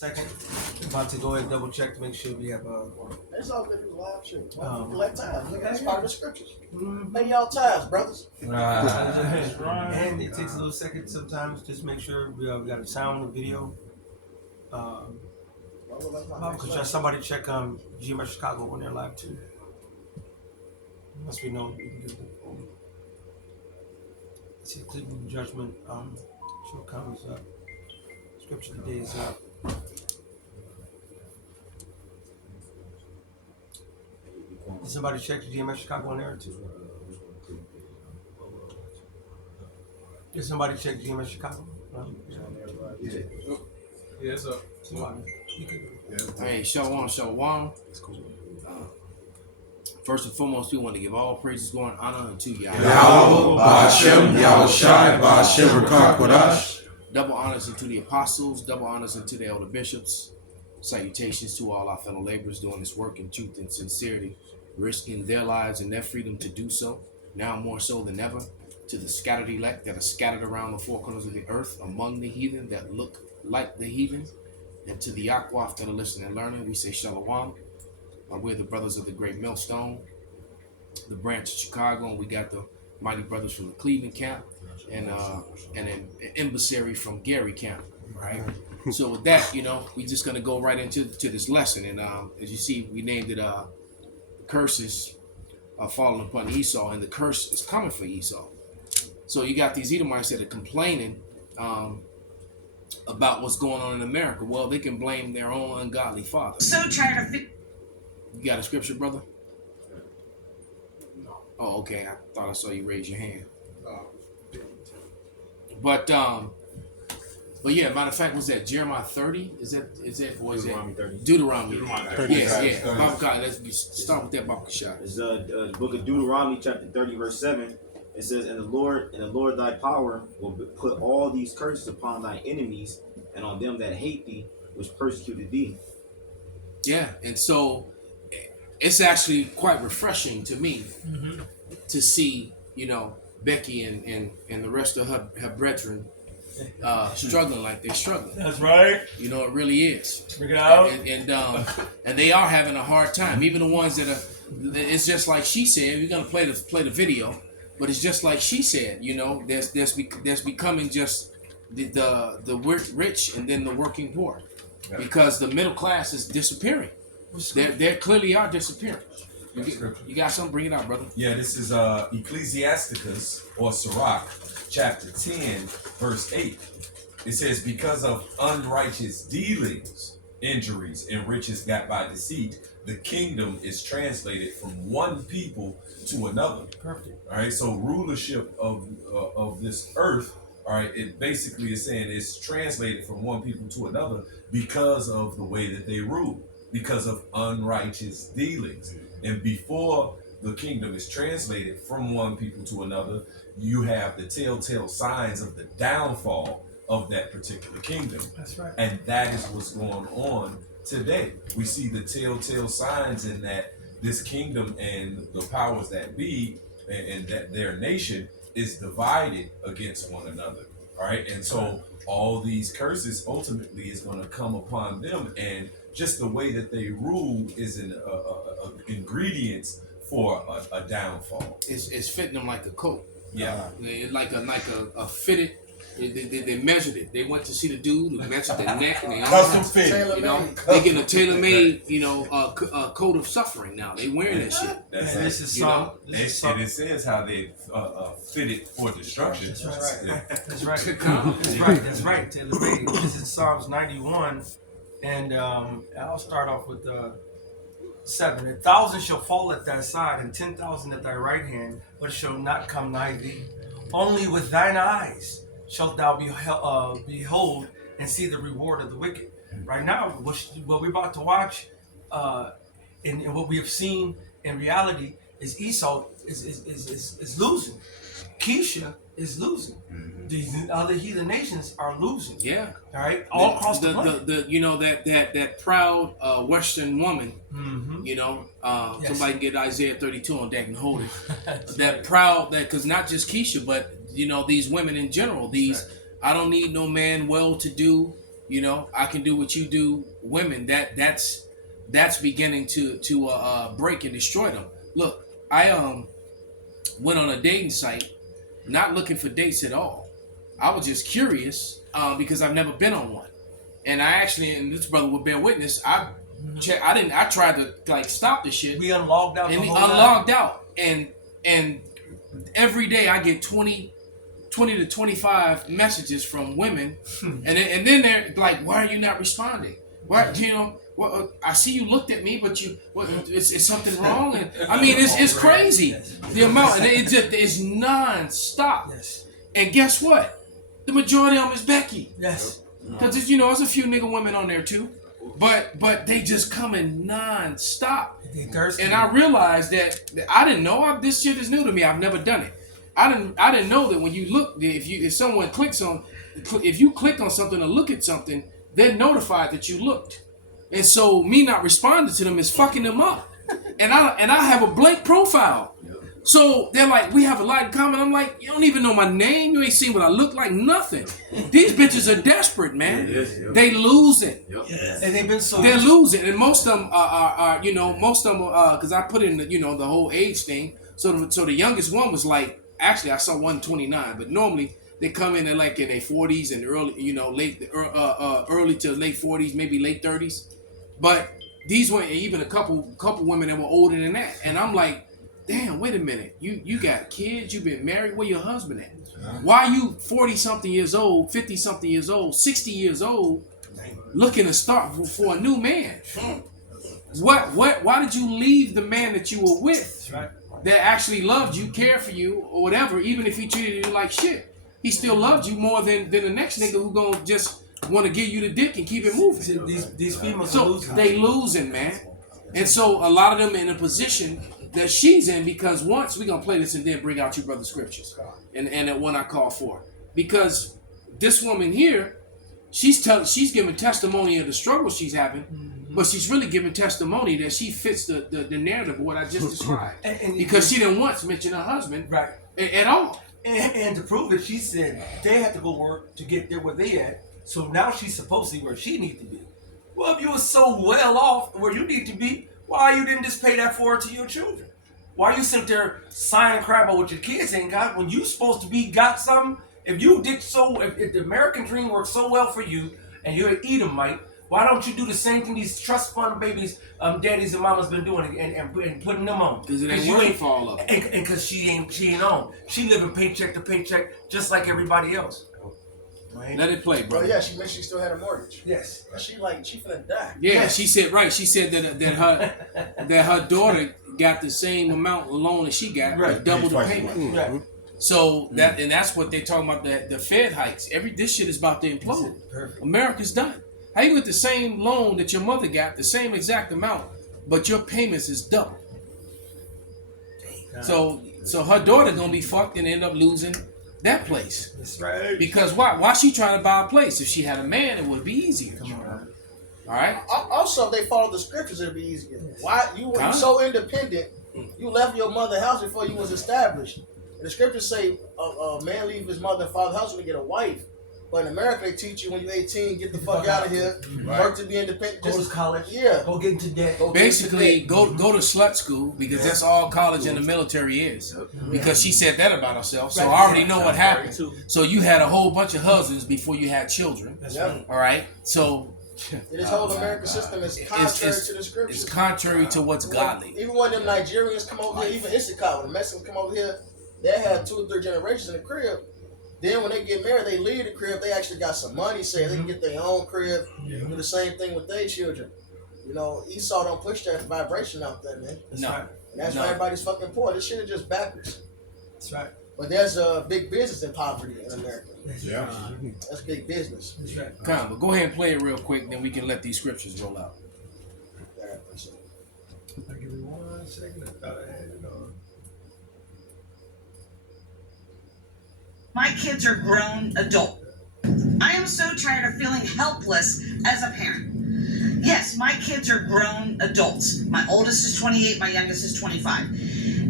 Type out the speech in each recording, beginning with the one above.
second. About to go ahead and double check to make sure we have It's all good. It was live shit. Let time. That's part of the scriptures. Pay y'all tithes, brothers. and it takes a little second sometimes just make sure we got a sound and video. Because somebody check GMS Chicago when they're live too. Unless we know we can do it. See, Cleveland Judgment shortcomings up. Scripture today is up. Did somebody check the GMS Chicago on there too? Did somebody check GMS Chicago? Yeah, it's up. Hey, Shalom. First and foremost, we want to give all praises, glory, and honor unto Yahweh. Ba'ashem, Yahushai, Ba'ashem, Rakah Kodash. Double honors unto the apostles, double honors unto the elder bishops. Salutations to all our fellow laborers doing this work in truth and sincerity, risking their lives and their freedom to do so, now more so than ever. To the scattered elect that are scattered around the four corners of the earth, among the heathen that look like the heathen, and to the Akwaf that are listening and learning, we say Shalom. We're the brothers of the Great Millstone, the branch of Chicago, and we got the mighty brothers from the Cleveland camp, and an emissary from Gary camp, right? So with that, we're just gonna go right into this lesson, and as you see, we named it curses are falling upon Esau, and the curse is coming for Esau. So you got these Edomites that are complaining about what's going on in America. Well, they can blame their own ungodly father. So tired of. You got a scripture, brother? Oh, okay. I thought I saw you raise your hand. But yeah. Matter of fact, was that Jeremiah 30? Is that was Deuteronomy 30? Deuteronomy 30. Yeah. Baba, let's start with that, Baba Shah. It's the book of Deuteronomy, chapter 30, verse 7. It says, "And the Lord thy power will put all these curses upon thy enemies and on them that hate thee, which persecuted thee." Yeah, and so it's actually quite refreshing to me to see, Becky and the rest of her brethren struggling like they're struggling. That's right. It really is. Bring it out. And they are having a hard time. Even the ones that are, it's just like she said. We're gonna play the video, but it's just like she said. There's becoming just the rich and then the working poor, because the middle class is disappearing. They clearly are disappearing. You got something? Bring it out, brother. Yeah, this is Ecclesiasticus or Sirach, chapter 10, verse 8. It says, because of unrighteous dealings, injuries, and riches got by deceit, the kingdom is translated from one people to another. Perfect. All right, so rulership of this earth, all right, it basically is saying it's translated from one people to another because of the way that they rule, because of unrighteous dealings. And before the kingdom is translated from one people to another, you have the telltale signs of the downfall of that particular kingdom. That's right. And that is what's going on today. We see the telltale signs in that this kingdom and the powers that be and that their nation is divided against one another. All right. And so all these curses ultimately is going to come upon them, and just the way that they rule is an ingredients for a downfall. It's fitting them like a coat. Yeah. Like a fitted. They measured it. They went to see the dude who measured the neck, and they Custom fit. They getting a tailor-made, coat of suffering now. They wearing that shit. This is Psalm. And it says how they fitted for destruction. That's right. Yeah. That's right. That's right. Tailor-made. This is Psalms 91, and I'll start off with 7. 1,000 shall fall at thy side, and 10,000 at thy right hand, but it shall not come nigh thee. Only with thine eyes shalt thou behold and see the reward of the wicked. Right now, what we're about to watch, and what we have seen in reality, is Esau is losing. Keisha is losing. The other heathen nations are losing. Yeah. All right. All across the planet. That proud Western woman. Yes. Somebody can get Isaiah 32 on deck and hold it. That's that right. proud, because not just Keisha, but these women in general. These, right. I don't need no man well-to-do, You know, I can do what you do, women. That's beginning to break and destroy them. Look, I went on a dating site, not looking for dates at all. I was just curious because I've never been on one, and I actually, and this brother will bear witness. I tried to like stop the shit. We unlogged out. And the we whole unlogged night. out, and every day I get 20 to 25 messages from women, and then they're like, "Why are you not responding? Why, you know? Well, I see you looked at me, but is something wrong?" And I mean, it's crazy the amount, and it's non-stop. Yes. And guess what? The majority of them is Becky. Yes. Because there's a few nigga women on there too, but they just coming non-stop. They thirsty. And I realized that I didn't know this shit is new to me. I've never done it. I didn't know that when you look, if someone clicks on, if you click on something or look at something, they're notified that you looked. And so me not responding to them is fucking them up. And I have a blank profile. So they're like, we have a lot in common. I'm like, you don't even know my name. You ain't seen what I look like. Nothing. These bitches are desperate, man. They losing. And they've been so. They're losing, and most of them are most of them because I put in the whole age thing. So the youngest one was like, actually I saw 129, but normally they come in like in their 40s and early to late 40s, maybe late 30s. But these were even a couple women that were older than that, and I'm like, damn, wait a minute, you got kids, you've been married, where your husband at? Why are you 40 something years old, 50 something years old, 60 years old? Looking to start for a new man. Why did you leave the man that you were with that actually loved you, cared for you, or whatever, even if he treated you like shit? He still loved you more than the next nigga who gonna just want to give you the dick and keep it moving. See, these females are So losing. they losing, man. And so a lot of them in a position that she's in, because once we're gonna play this and then bring out your brother scriptures. And the one I call for. Because this woman here, she's giving testimony of the struggle she's having, but she's really giving testimony that she fits the narrative of what I just described. And because she didn't once mention her husband right at all. And to prove it, she said they had to go work to get there where they at. So now she's supposed to be where she needs to be. Well, if you were so well off where you need to be, why you didn't just pay that forward to your children? Why you sit there sighing and crying about what your kids ain't got when you supposed to be got something? If you did if the American dream worked so well for you and you're an Edomite, why don't you do the same thing these trust fund babies, daddies and mamas been doing and putting them on? Because it ain't working for all of them. And because she ain't on. She living paycheck to paycheck just like everybody else. Right? Let it play, bro. Oh yeah, she mentioned she still had a mortgage. Yes. She finna die. Yeah, Yes. she said that her daughter got the same amount of loan as she got, Right. but double the payment. Right. So that's what they're talking about, the Fed hikes. This shit is about to implode. Perfect. America's done. How you get the same loan that your mother got, the same exact amount, but your payments is double? So her daughter gonna be fucked and end up losing that place. That's right. Because why she trying to buy a place? If she had a man, it would be easier. Come on. All right. Also, if they follow the scriptures, it'll be easier. Why you were so independent? You left your mother's house before you was established. And the scriptures say a man leave his mother and father's house to get a wife. But in America, they teach you when you're 18, get the fuck out of here, work to be independent. Go to college. Yeah. Go get into debt. Basically, go to slut school, because that's all college in the military is. Because she said that about herself, so I already know what happened. So you had a whole bunch of husbands before you had children. That's right. All right, so This whole American system is contrary to the scriptures. it's contrary to what's godly. Even when them Nigerians come over here, even Issachar, when the Mexicans come over here, they had 2 or 3 generations in the crib. Then when they get married, they leave the crib. They actually got some money, say they can get their own crib. Do the same thing with their children. You know, Esau don't push that vibration out there, man. That's No. right. And that's why everybody's fucking poor. This shit is just backwards. That's right. But there's a big business in poverty in America. Yeah. That's big business. That's right. Come on, but go ahead and play it real quick, then we can let these scriptures roll out. I'll give me 1 second. I thought I had it on. My kids are grown adult. I am so tired of feeling helpless as a parent. Yes, my kids are grown adults. My oldest is 28, my youngest is 25.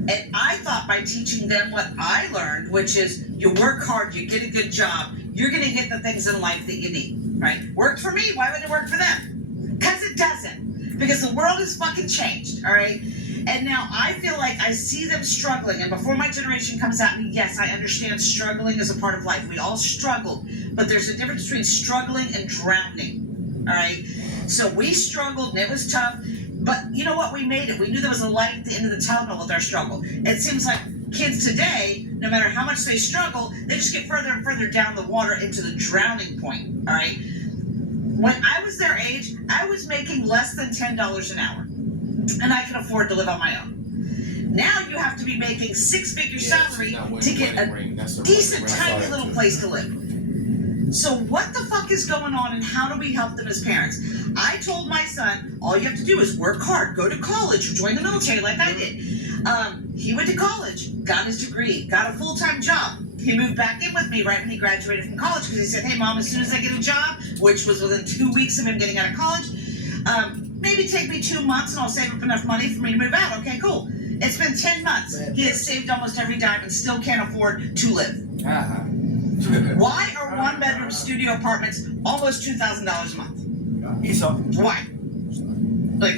And I thought by teaching them what I learned, which is you work hard, you get a good job, you're going to get the things in life that you need. right? Worked for me. Why would it work for them? Because it doesn't. Because the world has fucking changed, all right? And now I feel like I see them struggling. And before my generation comes at me, yes, I understand struggling is a part of life. We all struggled. But there's a difference between struggling and drowning, all right? So we struggled and it was tough. But you know what? We made it. We knew there was a light at the end of the tunnel with our struggle. It seems like kids today, no matter how much they struggle, they just get further and further down the water into the drowning point, all right? When I was their age, I was making less than $10 an hour, and I could afford to live on my own. Now you have to be making six-figure salary to get a decent, tiny little place to live. So what the fuck is going on, and how do we help them as parents? I told my son, all you have to do is work hard, go to college, or join the military like I did. He went to college, got his degree, got a full-time job. He moved back in with me right when he graduated from college because he said, hey, Mom, as soon as I get a job, which was within 2 weeks of him getting out of college, maybe take me 2 months and I'll save up enough money for me to move out. Okay, cool. It's been 10 months. He has saved almost every dime and still can't afford to live. Why are one-bedroom studio apartments almost $2,000 a month? Esau. Why? Like,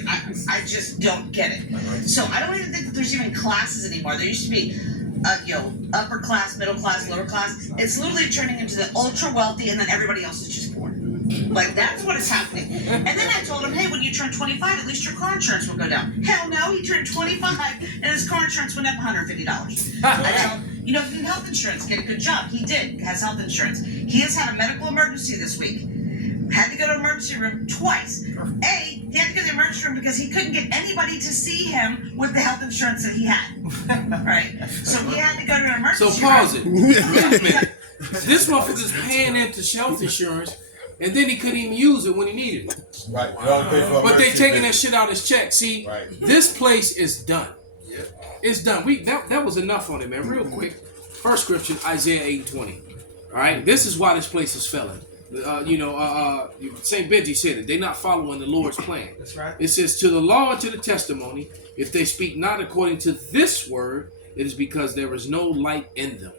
I just don't get it. So I don't even think that there's even classes anymore. There used to be, upper class, middle class, lower class. It's literally turning into the ultra wealthy, and then everybody else is just poor. Like, that's what is happening. And then I told him, hey, when you turn 25, at least your car insurance will go down. Hell no, he turned 25, and his car insurance went up $150. I told him, you know, if you need health insurance, get a good job. He did, has health insurance. He has had a medical emergency this week. Had to go to the emergency room twice. He had to go to the emergency room because he couldn't get anybody to see him with the health insurance that he had. Right? So he had to go to an emergency room. So pause it. Wait a minute. This motherfucker's paying into health insurance, and then he couldn't even use it when he needed it. Right. But they taking that shit out his check. See, this place is done. It's done. That was enough on it, man. Real quick. First scripture, Isaiah 8:20. All right, this is why this place is failing. St. Benji said it. They're not following the Lord's plan. That's right. It says, to the law and to the testimony, if they speak not according to this word, it is because there is no light in them.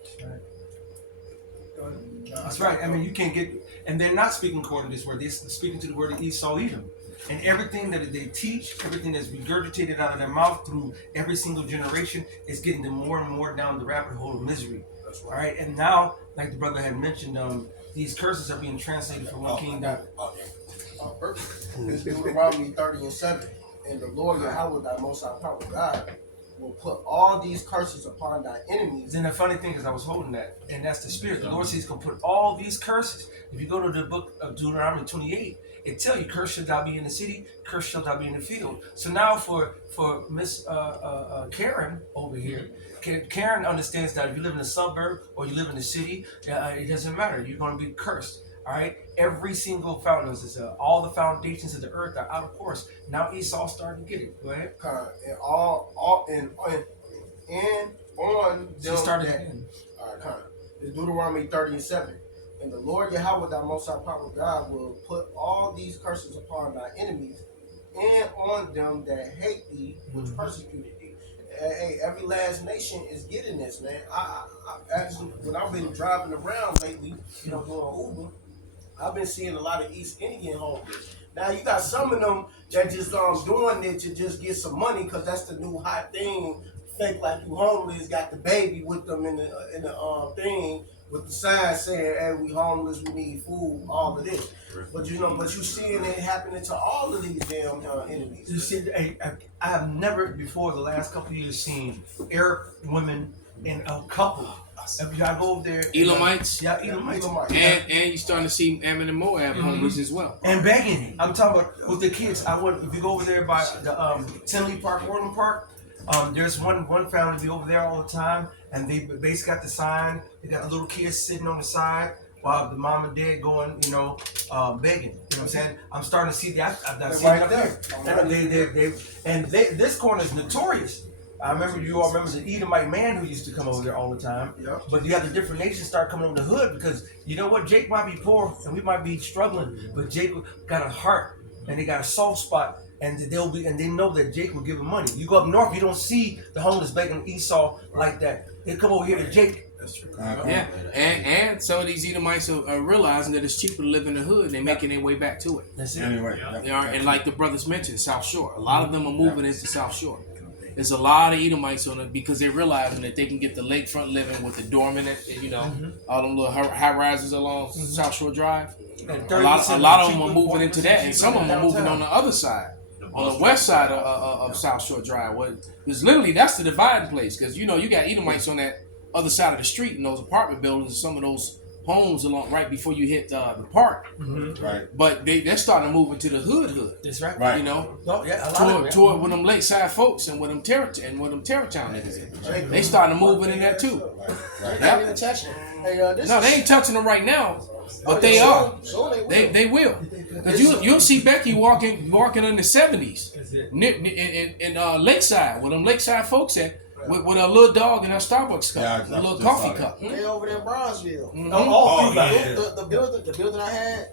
That's right. I mean, you can't get, and they're not speaking according to this word. They're speaking to the word of Esau, Edom. And everything that they teach, everything that's regurgitated out of their mouth through every single generation is getting them more and more down the rabbit hole of misery. That's right. All right. And now, like the brother had mentioned, these curses are being translated from one king down. It's Deuteronomy 30:7. And the Lord Yahweh, thy most high power God, will put all these curses upon thy enemies. And the funny thing is, I was holding that, and that's the spirit. The Lord says he's going to put all these curses. If you go to the book of Deuteronomy 28, it tells you, "Cursed shall thou be in the city, cursed shall thou be in the field." So now, for Miss Karen over here, Karen understands that if you live in a suburb or you live in the city, it doesn't matter. You're going to be cursed. All right. Every single foundation, all the foundations of the earth are out of course. Now Esau's starting to get it. Go ahead. And on them that it's Deuteronomy 30:7. And the Lord Yahweh, thy most high power God, will put all these curses upon thy enemies and on them that hate thee, which persecuted thee. Hey, every last nation is getting this, man. I actually, when I've been driving around lately, doing Uber, I've been seeing a lot of East Indian homeless. Now you got some of them that just doing it to just get some money because that's the new hot thing. Fake like you homeless, got the baby with them in the thing with the sign saying, "Hey, we homeless, we need food," all of this. But you seeing it happening to all of these damn enemies. You see, I have never before the last couple of years seen Arab women in a couple. If y'all go over there, Elamites, Elamites, and you're starting to see Ammon and Moab homeless as well, and begging. I'm talking about with the kids. If you go over there by the Tinley Park, Orland Park, there's one family be over there all the time, and they basically got the sign. They got the little kids sitting on the side while the mom and dad going, begging. You know what I'm saying? I'm starting to see that. I've seen it up there. This corner is notorious. I remember you all remember the Edomite man who used to come over there all the time. Yep. But you have the different nations start coming over the hood because you know what? Jake might be poor and we might be struggling, but Jake got a heart and they got a soft spot, and they know that Jake will give them money. You go up north, you don't see the homeless begging Esau like that. They come over here to Jake That's true. Yeah, and some of these Edomites are realizing that it's cheaper to live in the hood. They're making their way back to it. That's it. Anyway, They are, and like the brothers mentioned, South Shore. A lot of them are moving into South Shore. There's a lot of Edomites on it because they're realizing that they can get the lakefront living with the dorm in it. You know, all them little high rises along South Shore Drive. A lot of them are moving into that, and some of them are moving on the other side. On the west side of South Shore Drive, because literally that's the dividing place. Because you know you got Edomites on that other side of the street in those apartment buildings, and some of those homes along right before you hit the park. right. But they're starting to move into the hood. That's right. Right. You know, No, yeah, a lot of toward with them lakeside folks and with them Terrortown niggas. They starting to move in there too. They not even touching it. Hey, this No, is, they ain't touching them right now, but they soon- are. Soon they will. They will. Cause you'll see Becky walking in the 70s That's it. in Lakeside, where them Lakeside folks at, with a little dog and a Starbucks cup, Yeah, a little just coffee saw cup. They over there in Bronzeville. All through yeah. that. The building I had,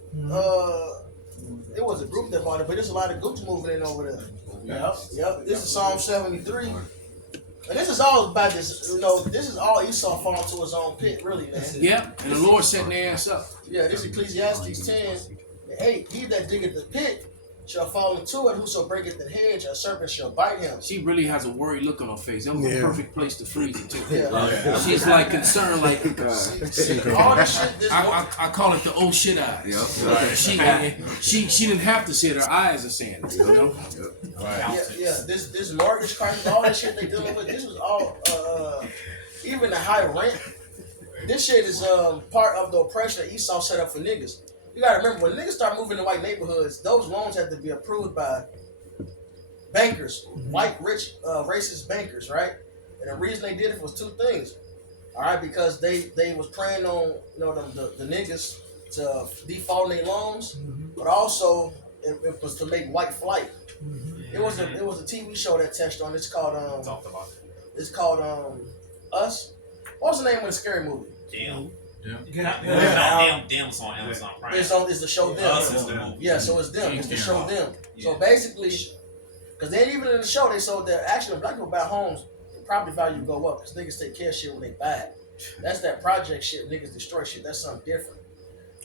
it was a group that bought it, but there's a lot of groups moving in over there. Yep. This is Psalm 73. And this is all about this, this is all Esau falling to his own pit, really, man. Yeah, and the Lord setting their ass up. Yeah, this is Ecclesiastes 10. Hey, he that diggeth the pit shall fall into it, whoso breaketh the hedge, a serpent shall bite him. She really has a worried look on her face. That was a perfect place to freeze it too. Yeah. She's like concerned, like All this shit, this I call it the oh shit eyes. She didn't have to say it. Her eyes are saying it. You know? this mortgage crisis, all this shit they dealing with, this was all even the high rent. This shit is part of the oppression that Esau set up for niggas. You gotta remember, when niggas start moving to white neighborhoods, those loans had to be approved by bankers, white, rich, racist bankers, right? And the reason they did it was two things. All right, because they was preying on the niggas to default their loans, but also it was to make white flight. It was a TV show that touched on. It's called Us. What was the name of the scary movie? Damn. Damn's on Amazon Prime. It's the show Them. Us is the movie. Yeah, so it's Them. It's the show Them. So basically, because then even in the show they showed that actually when black people buy homes, the property value go up because niggas take care of shit when they buy it. That's that project shit. Niggas destroy shit. That's something different.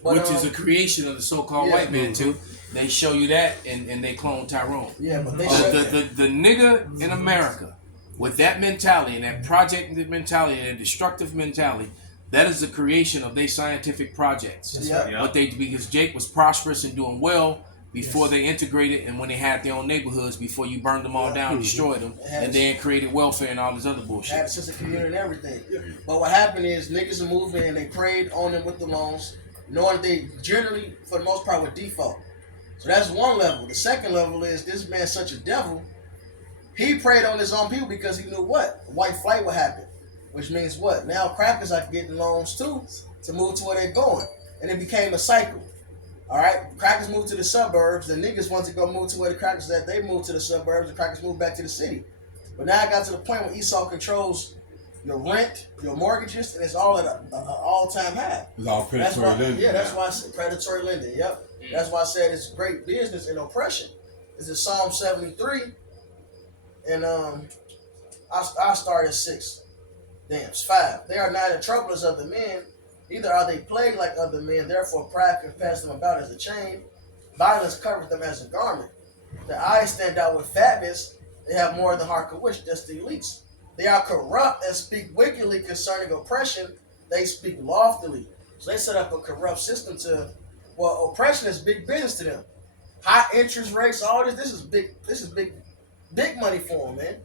But, Which is a creation of the so-called white man too. They show you that, and they clone Tyrone. Yeah, but they the nigga in America with that mentality and that project mentality and that destructive mentality, that is the creation of their scientific projects. Yeah. But because Jake was prosperous and doing well before they integrated and when they had their own neighborhoods before you burned them all down, destroyed them, and then created welfare and all this other bullshit. had a sense of community and everything. But what happened is niggas are moving and they preyed on them with the loans, knowing they generally, for the most part, would default. So that's one level. The second level is this man's such a devil. He preyed on his own people because he knew what? White flight would happen. Which means what? Now crackers are getting loans too to move to where they're going. And it became a cycle. All right? Crackers moved to the suburbs. The niggas want to go move to where the crackers at. They moved to the suburbs. The crackers moved back to the city. But now I got to the point where Esau controls your rent, your mortgages, and it's all at an all-time high. It's all predatory lending. Yeah, that's why I said predatory lending. Yep. That's why I said it's great business and oppression. This is Psalm 73. And I start at 6. Damn, it's 5. They are neither troublers of the men, neither are they plagued like other men. Therefore, pride can pass them about as a chain. Violence covers them as a garment. Their eyes stand out with fatness. They have more than heart could wish. That's the elites. They are corrupt and speak wickedly concerning oppression. They speak loftily. So they set up a corrupt system oppression is big business to them. High interest rates, all this. This is big money for them, man.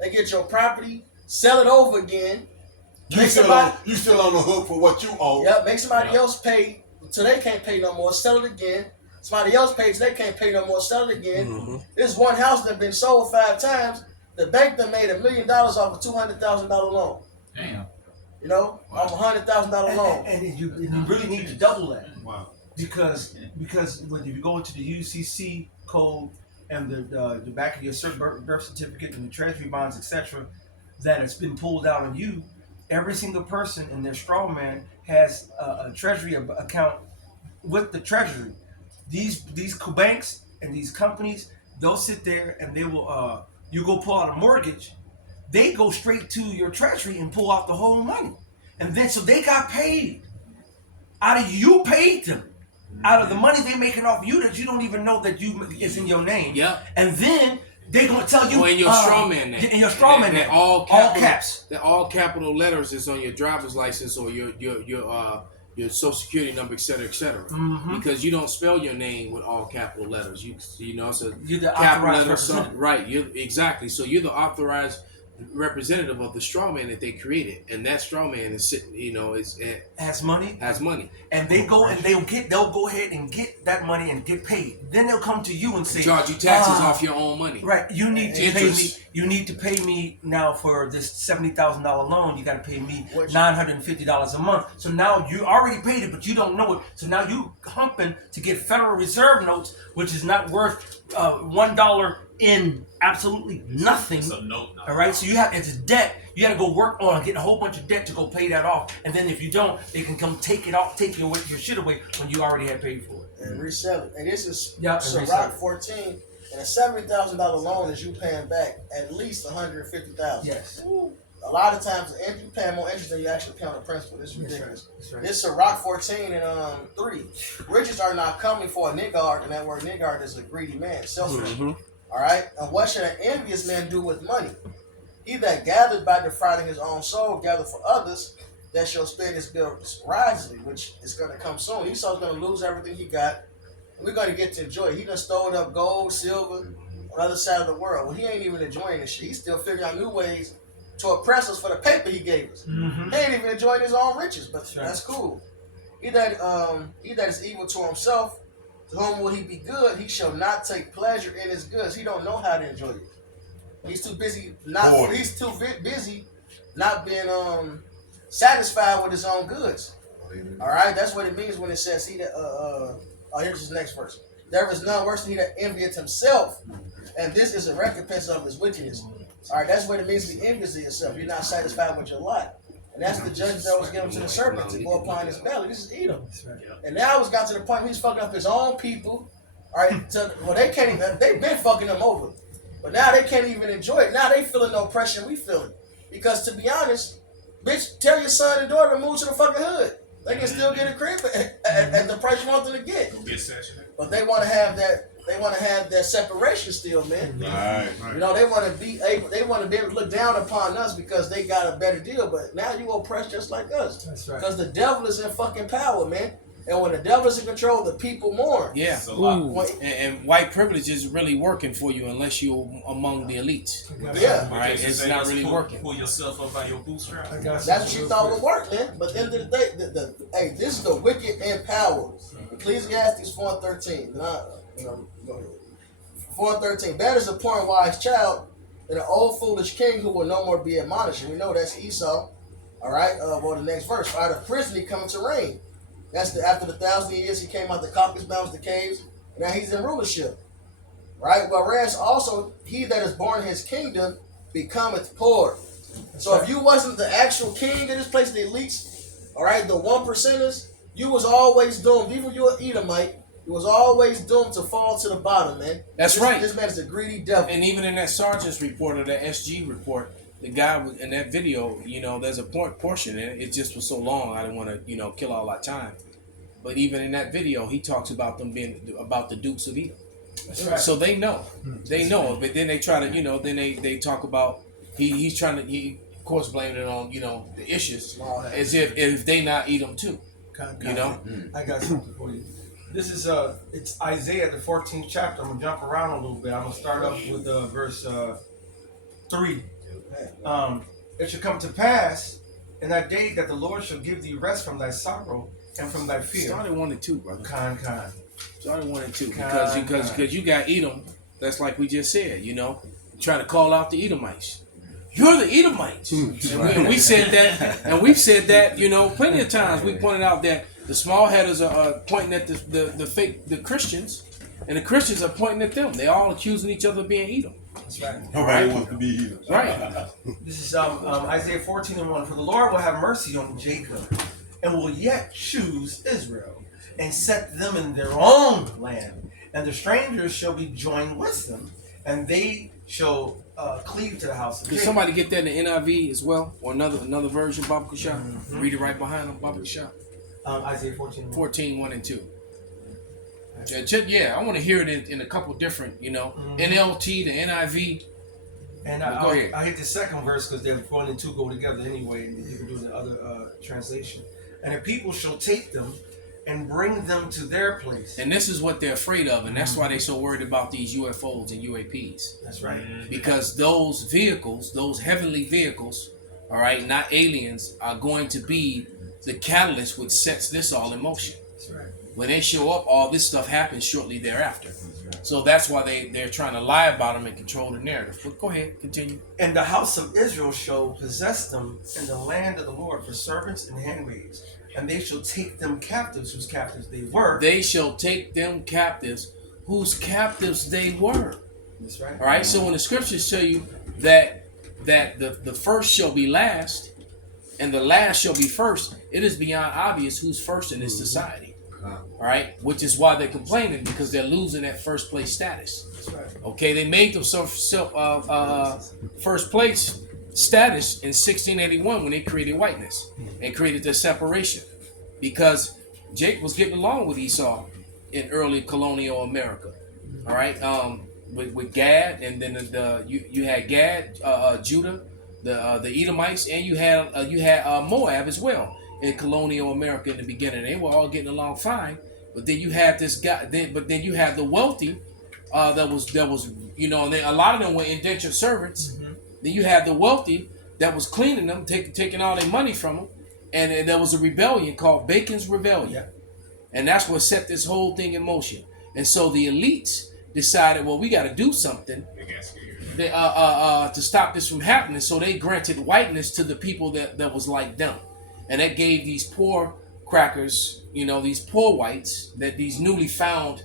They get your property, sell it over again. You still on the hook for what you owe. Yep, make somebody else pay till they can't pay no more, sell it again. Somebody else pays, they can't pay no more, sell it again. This one house that been sold 5 times, the bank that made $1 million off a $200,000 loan. Damn. Off a $100,000 loan. And you really need to double that. Wow. Because when you go into the UCC code and the back of your birth certificate and the treasury bonds, etc., that has been pulled out on you, every single person in their straw man has a treasury account with the treasury. These banks and these companies, they'll sit there and they will you go pull out a mortgage, they go straight to your treasury and pull out the whole money. And then so they got paid. You paid them. Out of the money they making off you that you don't even know that is in your name. Yep. And then they gonna tell you in your strawman name. In your strawman name. All caps. That all capital letters is on your driver's license or your social security number, et cetera, et cetera. Mm-hmm. Because you don't spell your name with all capital letters. You know, so you're the capital authorized letters. representative. Right. Exactly. So you're the authorized representative of the straw man that they created, and that straw man is sitting, you know, has money, and they go and they'll go ahead and get that money and get paid. Then they'll come to you and say, charge you taxes off your own money. Right, you need to pay me. You need to pay me now for this $70,000 loan. You got to pay me $950 a month. So now you already paid it, but you don't know it. So now you humping to get Federal Reserve notes, which is not worth $1 in absolutely nothing. All right, so it's debt. You got to go work on getting a whole bunch of debt to go pay that off, and then if you don't, they can come take your shit away when you already had paid for it and resell it. And this is Ciroc 14, and a $70,000 loan is you paying back at least $150,000. Yes. A lot of times, you paying more interest than you actually pay on the principal. This is ridiculous. That's right. This Ciroc 14 and 3. Riches are not coming for a niggard, and that word niggard is a greedy man, selfish. Mm-hmm. All right, and what should an envious man do with money? He that gathered by defrauding his own soul, gather for others, that shall spend his bills wisely, which is going to come soon. Esau's going to lose everything he got, and we're going to get to enjoy it. He done stole up gold, silver, on the other side of the world. Well, he ain't even enjoying this shit. He's still figuring out new ways to oppress us for the paper he gave us. Mm-hmm. He ain't even enjoying his own riches, but that's cool. He that is evil to himself, to whom will he be good? He shall not take pleasure in his goods. He don't know how to enjoy it. He's too busy busy not being satisfied with his own goods. All right, that's what it means when it says he that. Here's the next verse. There is none worse than he that envieth himself, and this is a recompense of his wickedness. All right, that's what it means to be envious of yourself. You're not satisfied with your lot. And that's the judgment that was given to the serpent to go upon his belly. This is Edom. And now it's got to the point where he's fucking up his own people. All right, they can't even, they've been fucking them over. But now they can't even enjoy it. Now they feeling no pressure, we feeling. Because to be honest, bitch, tell your son and daughter to move to the fucking hood. They can still get a crib at the price you want them to get. But they want to have that. They want to have that separation still, man. Right. You know, they want to be able to look down upon us because they got a better deal. But now you oppressed just like us. That's right. Because the devil is in fucking power, man. And when the devil is in control, the people mourn. Yeah. And white privilege is really working for you unless you're among the elites. Yeah. Right? It's not really working. Pull yourself up by your bootstraps. That's what you thought would work, man. But at the end of the day, this is the wicked in power. Ecclesiastes 4:13. 4:13. Better is a poor and wise child than an old foolish king who will no more be admonished. And we know that's Esau. All right. Well, the next verse. Out of prison he coming to reign. That's after the 1,000 years he came out the Caucasus Mountains, the caves, and now he's in rulership. Right? Whereas also he that is born in his kingdom becometh poor. So if you wasn't the actual king in this place, the elites, all right, the 1%ers, you was always doomed. Even if you were Edomite, you was always doomed to fall to the bottom, man. That's right. This man is a greedy devil. And even in that sergeant's report or that SG report, the guy in that video, you know, there's a portion in it. It just was so long, I didn't want to, you know, kill all our time. But even in that video, he talks about them being about the Dukes of Edom. That's right. So they know, But then they try to, you know, then they talk about he's trying to, of course, blaming it on, you know, the issues as if they not Edom too. You know. I got something for you. This is it's Isaiah the 14th chapter. I'm gonna jump around a little bit. I'm gonna start off with verse 3. It shall come to pass in that day that the Lord shall give thee rest from thy sorrow and from thy fear. Started 1 and 2, brother. Started 1 and 2 because you got Edom. That's like we just said. You know, trying to call out the Edomites. You're the Edomites, and we said that, and we've said that. You know, plenty of times we pointed out that the small headers are pointing at the Christians, and the Christians are pointing at them. They all accusing each other of being Edom. That's right. Nobody wants to be Edom. Right. This is Isaiah 14:1. For the Lord will have mercy on Jacob, and will yet choose Israel, and set them in their own land. And the strangers shall be joined with them, and they shall cleave to the house of Can Jacob. somebody get that in the NIV as well, or another version, Baba Kashaf? Read it right behind them, Baba Kashaf. Isaiah 14. 14, 1 and 2. Yeah, I want to hear it in a couple different, NLT, the NIV. And go ahead. I hit the second verse because they're 1 and 2 go together anyway, and you can do the other translation. And the people shall take them and bring them to their place. And this is what they're afraid of, and that's why they're so worried about these UFOs and UAPs. That's right. Because those vehicles, those heavenly vehicles, all right, not aliens, are going to be the catalyst which sets this all in motion. That's right. When they show up, all this stuff happens shortly thereafter. So that's why they're trying to lie about them and control the narrative. But go ahead, continue. And the house of Israel shall possess them in the land of the Lord for servants and handmaids. And they shall take them captives, whose captives they were. They shall take them captives, whose captives they were. That's right. All right. So when the scriptures tell you that the first shall be last, and the last shall be first, it is beyond obvious who's first in this society. All right, which is why they're complaining, because they're losing that first place status. That's right. Okay, they made them first place status in 1681 when they created whiteness and created their separation, because Jake was getting along with Esau in early colonial America. All right, with Gad, and then you had Gad, Judah, the Edomites, and you had Moab as well in colonial America in the beginning. They were all getting along fine, but then you had this guy. Then you had the wealthy that was and then a lot of them were indentured servants. Then you had the wealthy that was cleaning them, taking all their money from them, and there was a rebellion called Bacon's Rebellion, and that's what set this whole thing in motion. And so the elites decided, well, we got to do something to stop this from happening. So they granted whiteness to the people that was like them. And that gave these poor crackers, these poor whites, that these newly found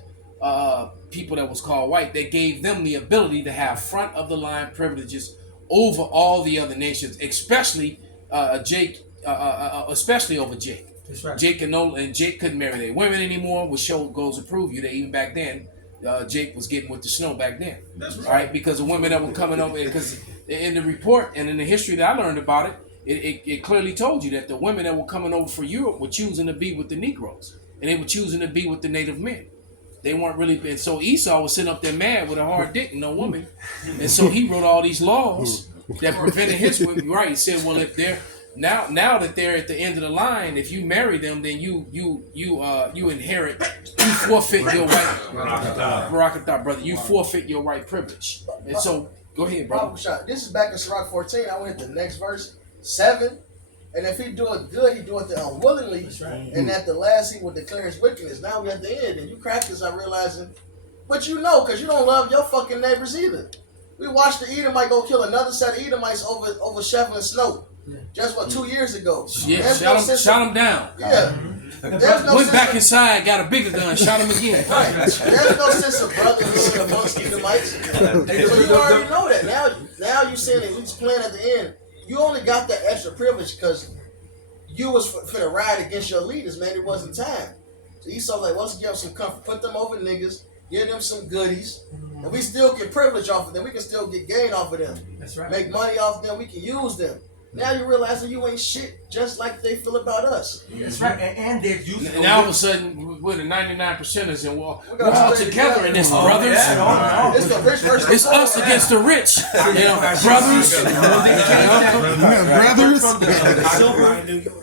people that was called white, they gave them the ability to have front of the line privileges over all the other nations, especially Jake, especially over Jake. That's right. Jake couldn't marry their women anymore, which goes to prove you that even back then, Jake was getting with the snow back then. That's right. All right, because the women that were coming over, because in the report and in the history that I learned about it, it clearly told you that the women that were coming over for Europe were choosing to be with the Negroes, and they were choosing to be with the native men. They weren't really, and so Esau was sitting up there mad with a hard dick and no woman, and so he wrote all these laws that prevented his women. Right? He said, well, if they're now that they're at the end of the line, if you marry them, then you inherit, you forfeit your right. Barakatah, brother, you forfeit your right privilege. And so, go ahead, brother. This is back in Sirach 14. I went to the next verse, 7. And if he do it good, he do it unwillingly. Right. And at the last, he will declare his wickedness. Now we at the end, and you crackers are realizing, but because you don't love your fucking neighbors either. We watched the Edomite go kill another set of Edomites over shoveling snow. Just 2 years ago. Yeah, shot him down. Yeah. Went back inside, got a bigger gun, shot him again. Right. There's no sense of brotherhood amongst Edomites. So you already know that. Now you saying that we just playing at the end. You only got that extra privilege because you was for the ride against your leaders, man. It wasn't time. So Esau like, let's give them some comfort, put them over niggas, give them some goodies, and we still get privilege off of them. We can still get gain off of them. That's right. Make money off them. We can use them. Now you realize that you ain't shit, just like they feel about us. That's right. And they're useful. And now all of a sudden, we're the 99%ers, and we're all together in this, brothers. It's the rich versus it's us against the rich, brothers.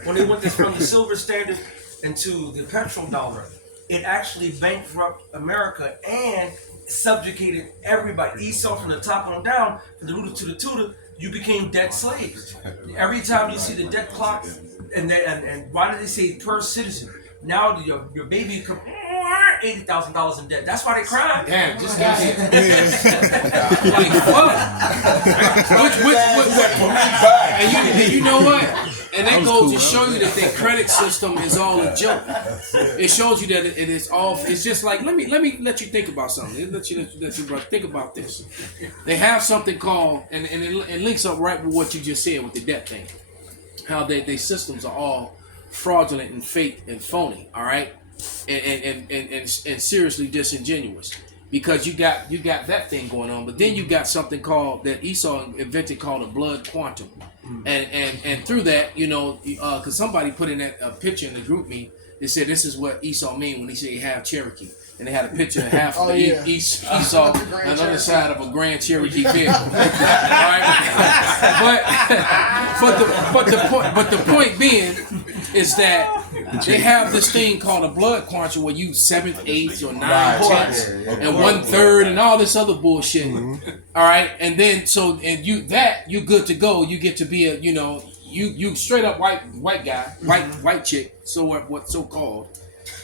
When they went from the silver standard into the petrodollar, it actually bankrupt America and subjugated everybody. Esau from the top on down, from the rooter to the tutor. You became debt slaves. Every time you see the debt clock, and why do they say per citizen? Now your baby come $80,000 in debt. That's why they cry. Damn, just got here. Like what? And you know what? And that goes to show you that their credit system is all a joke. It shows you that it is all. It's just like let me let you think about something. Let you think about this. They have something called, and it links up right with what you just said with the debt thing. How they systems are all fraudulent and fake and phony. All right, and seriously disingenuous. because you got that thing going on. But then you got something called that Esau invented called a blood quantum, and through that, you know, because somebody put in that a picture in the group me. They said this is what Esau mean when he said he have Cherokee. And they had a picture of half of Esau on the other side of a Grand Cherokee vehicle. Right? But the point being is that they have this thing called a blood quantum where you 7th, 8th, or 9th, 10th, and 1/3 and all this other bullshit. All right, and then you good to go. You get to be a you straight up white guy, white chick, so called.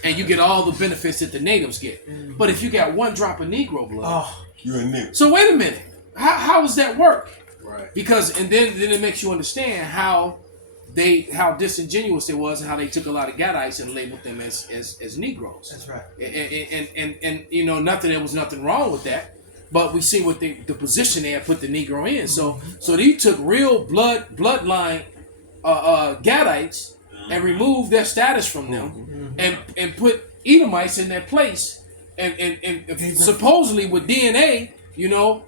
And you get all the benefits that the natives get. But if you got one drop of Negro blood, you're a nigga. So wait a minute, how does that work? Right. Because and then it makes you understand how disingenuous it was and how they took a lot of Gadites and labeled them as Negroes. That's right. And you know, there was nothing wrong with that. But we see what the position they had put the Negro in. So they took real bloodline Gadites and removed their status from them, and put Edomites in their place, and supposedly with DNA, you know,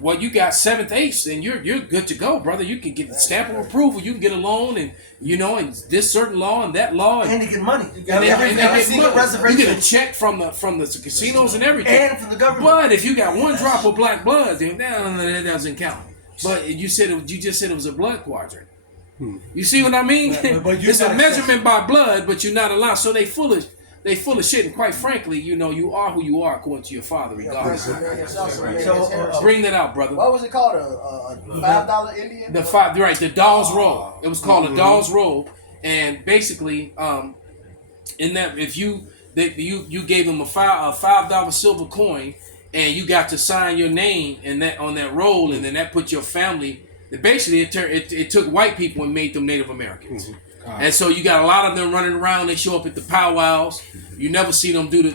well, you got 7th, 8th, and you're good to go, brother. You can get the stamp of approval, you can get a loan, and you know, and this certain law and that law, and you get money. You get you get a check from the casinos and everything, and from the government. But if you got one drop of black blood, then that doesn't count. But you just said it was a blood quadrant. You see what I mean? But it's a measurement by blood, but you're not allowed. So they full of shit. And quite frankly, you know, you are who you are according to your father, regardless. So bring that out, brother. What was it called? A $5 Indian? The Dawes Roll. It was called a Dawes Roll, and basically, in that, if you gave them a $5 silver coin, and you got to sign your name on that roll, and then that put your family. Basically, it took white people and made them Native Americans, and so you got a lot of them running around. They show up at the powwows. You never see them do the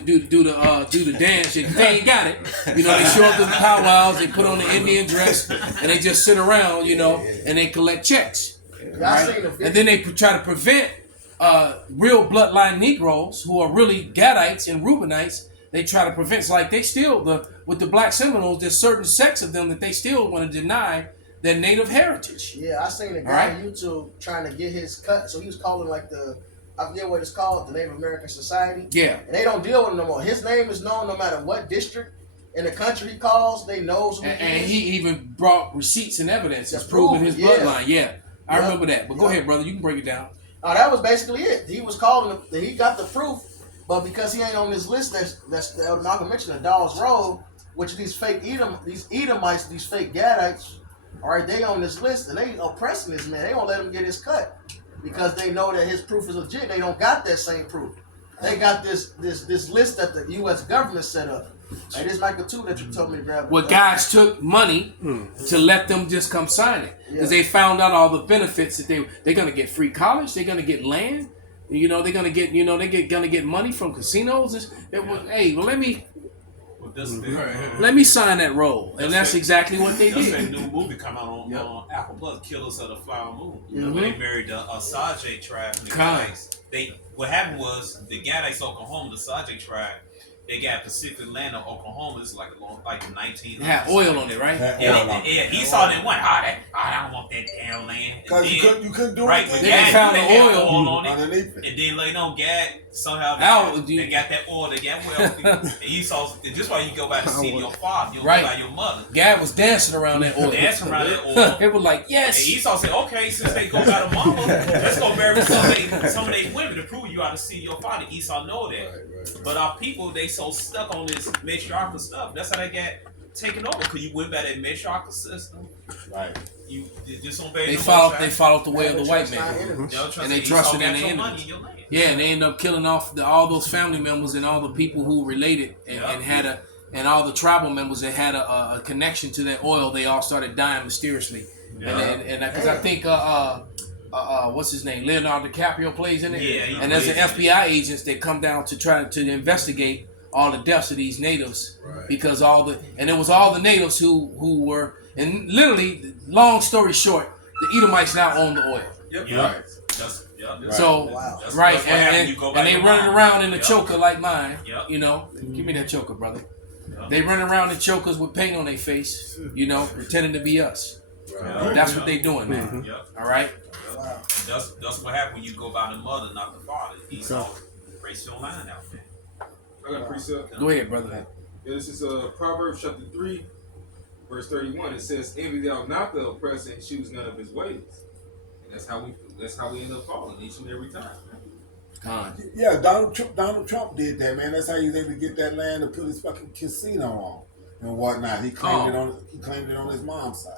dance. They ain't got it. You know, they show up at the powwows. They put on the Indian dress and they just sit around. You know, and they collect checks. Right? And then they try to prevent real bloodline Negroes who are really Gadites and Reubenites. They try to prevent. It's like they still with the Black Seminoles. There's certain sects of them that they still want to deny their native heritage. Yeah, I seen a guy on YouTube trying to get his cut, so he was calling like I forget what it's called, the Native American Society. Yeah. And they don't deal with him no more. His name is known no matter what district in the country he calls, they knows who he is. And he even brought receipts and evidence that's proving his bloodline. Yeah. I remember that. But go ahead, brother, you can break it down. That was basically it. He was calling him, he got the proof, but because he ain't on this list that's Malcolm mentioned, the Dawes Roll, which these fake these Edomites, these fake Gadites, all right, they on this list and they oppressing this man. They won't let him get his cut because they know that his proof is legit. They don't got that same proof. They got this list that the U.S. government set up. Hey, this Michael too that you told me to grab. Well, guys took money to let them just come sign it because they found out all the benefits that they're gonna get free college, they're gonna get land, you know, they're gonna get gonna get money from casinos. Hey, well let me sign that roll, and that's exactly what they did. That's a new movie come out on Apple Plus, Killers of the Flower Moon. They married the Osage tribe. What happened was the Gadites, Oklahoma, the Osage tribe, they got Pacific land of Oklahoma. This is like the 1900s. It had oil on it, right? Yeah. Esau didn't want. I don't want that damn land. Because you couldn't do right, anything. They found the oil on it, underneath it. and then later on, Gad somehow they got that oil. They got wealthy. And Esau. This why you go back to see your father. You go by your mother. Gad was dancing around that oil. It was like yes. And Esau said, "Okay, since they go by the mama, let's go marry some of they women to prove you ought to see your father." Esau know that. Right. But our people, they so stuck on this matriarchal stuff. That's how they got taken over. Because you went by that matriarchal system. Right. You disobeyed. They followed the way of the white man, and they trusted in the enemy. Yeah, and they ended up killing off all those family members and all the people who related and all the tribal members that had a connection to that oil. They all started dying mysteriously. And because I think what's his name? Leonardo DiCaprio plays in it. Yeah, and there's an FBI agents that come down to try to investigate all the deaths of these natives because it was all the natives who were, and literally, long story short, the Edomites now own the oil. Yep. Right. So and they running around in the choker like mine. You know, give me that choker, brother. They run around and choke us with paint on their face, pretending to be us. Right. That's what they doing now. Mm-hmm. Yep. All right? Wow. That's what happened when you go by the mother, not the father. Esau race your line out there. I got a precept. Go ahead, brother. Yeah, this is Proverbs chapter 3, verse 31. It says, "Envy thou not the oppressor and choose none of his ways." And that's how we end up falling each and every time. Yeah, Donald Trump did that, man. That's how he was able to get that land to put his fucking casino on and whatnot. He claimed it on his mom's side.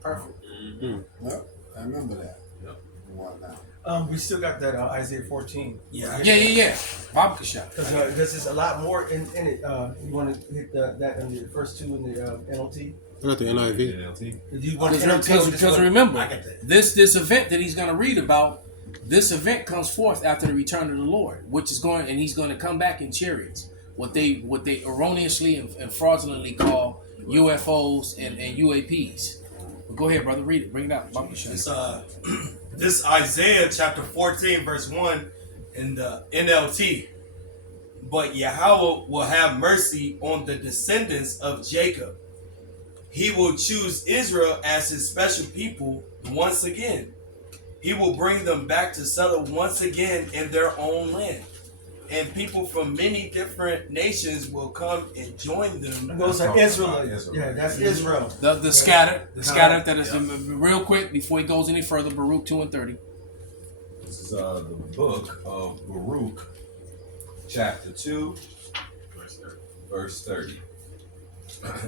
Perfect. Mm-hmm. Yep, I remember that. Yep. And whatnot. We still got that Isaiah 14. Yeah. Bob shot. Because there's a lot more in it. You want to hit that in the first two in the NLT? Not the NIV. NLT. You want NLT or just Because what- remember, I get that. this event that he's going to read about, this event comes forth after the return of the Lord, which is going, and he's going to come back in chariots. What they erroneously and fraudulently call UFOs and UAPs. But go ahead, brother, read it. Bring it out. Bob shot. This Isaiah chapter 14 verse 1 in the NLT. But Yahweh will have mercy on the descendants of Jacob. He will choose Israel as his special people once again. He will bring them back to settle once again in their own land. And people from many different nations will come and join them. Those are Israelites. Israel. Yeah, that's Israel. The scattered that is real quick before he goes any further. Baruch 2 and 30. This is the book of Baruch, chapter 2, verse 30.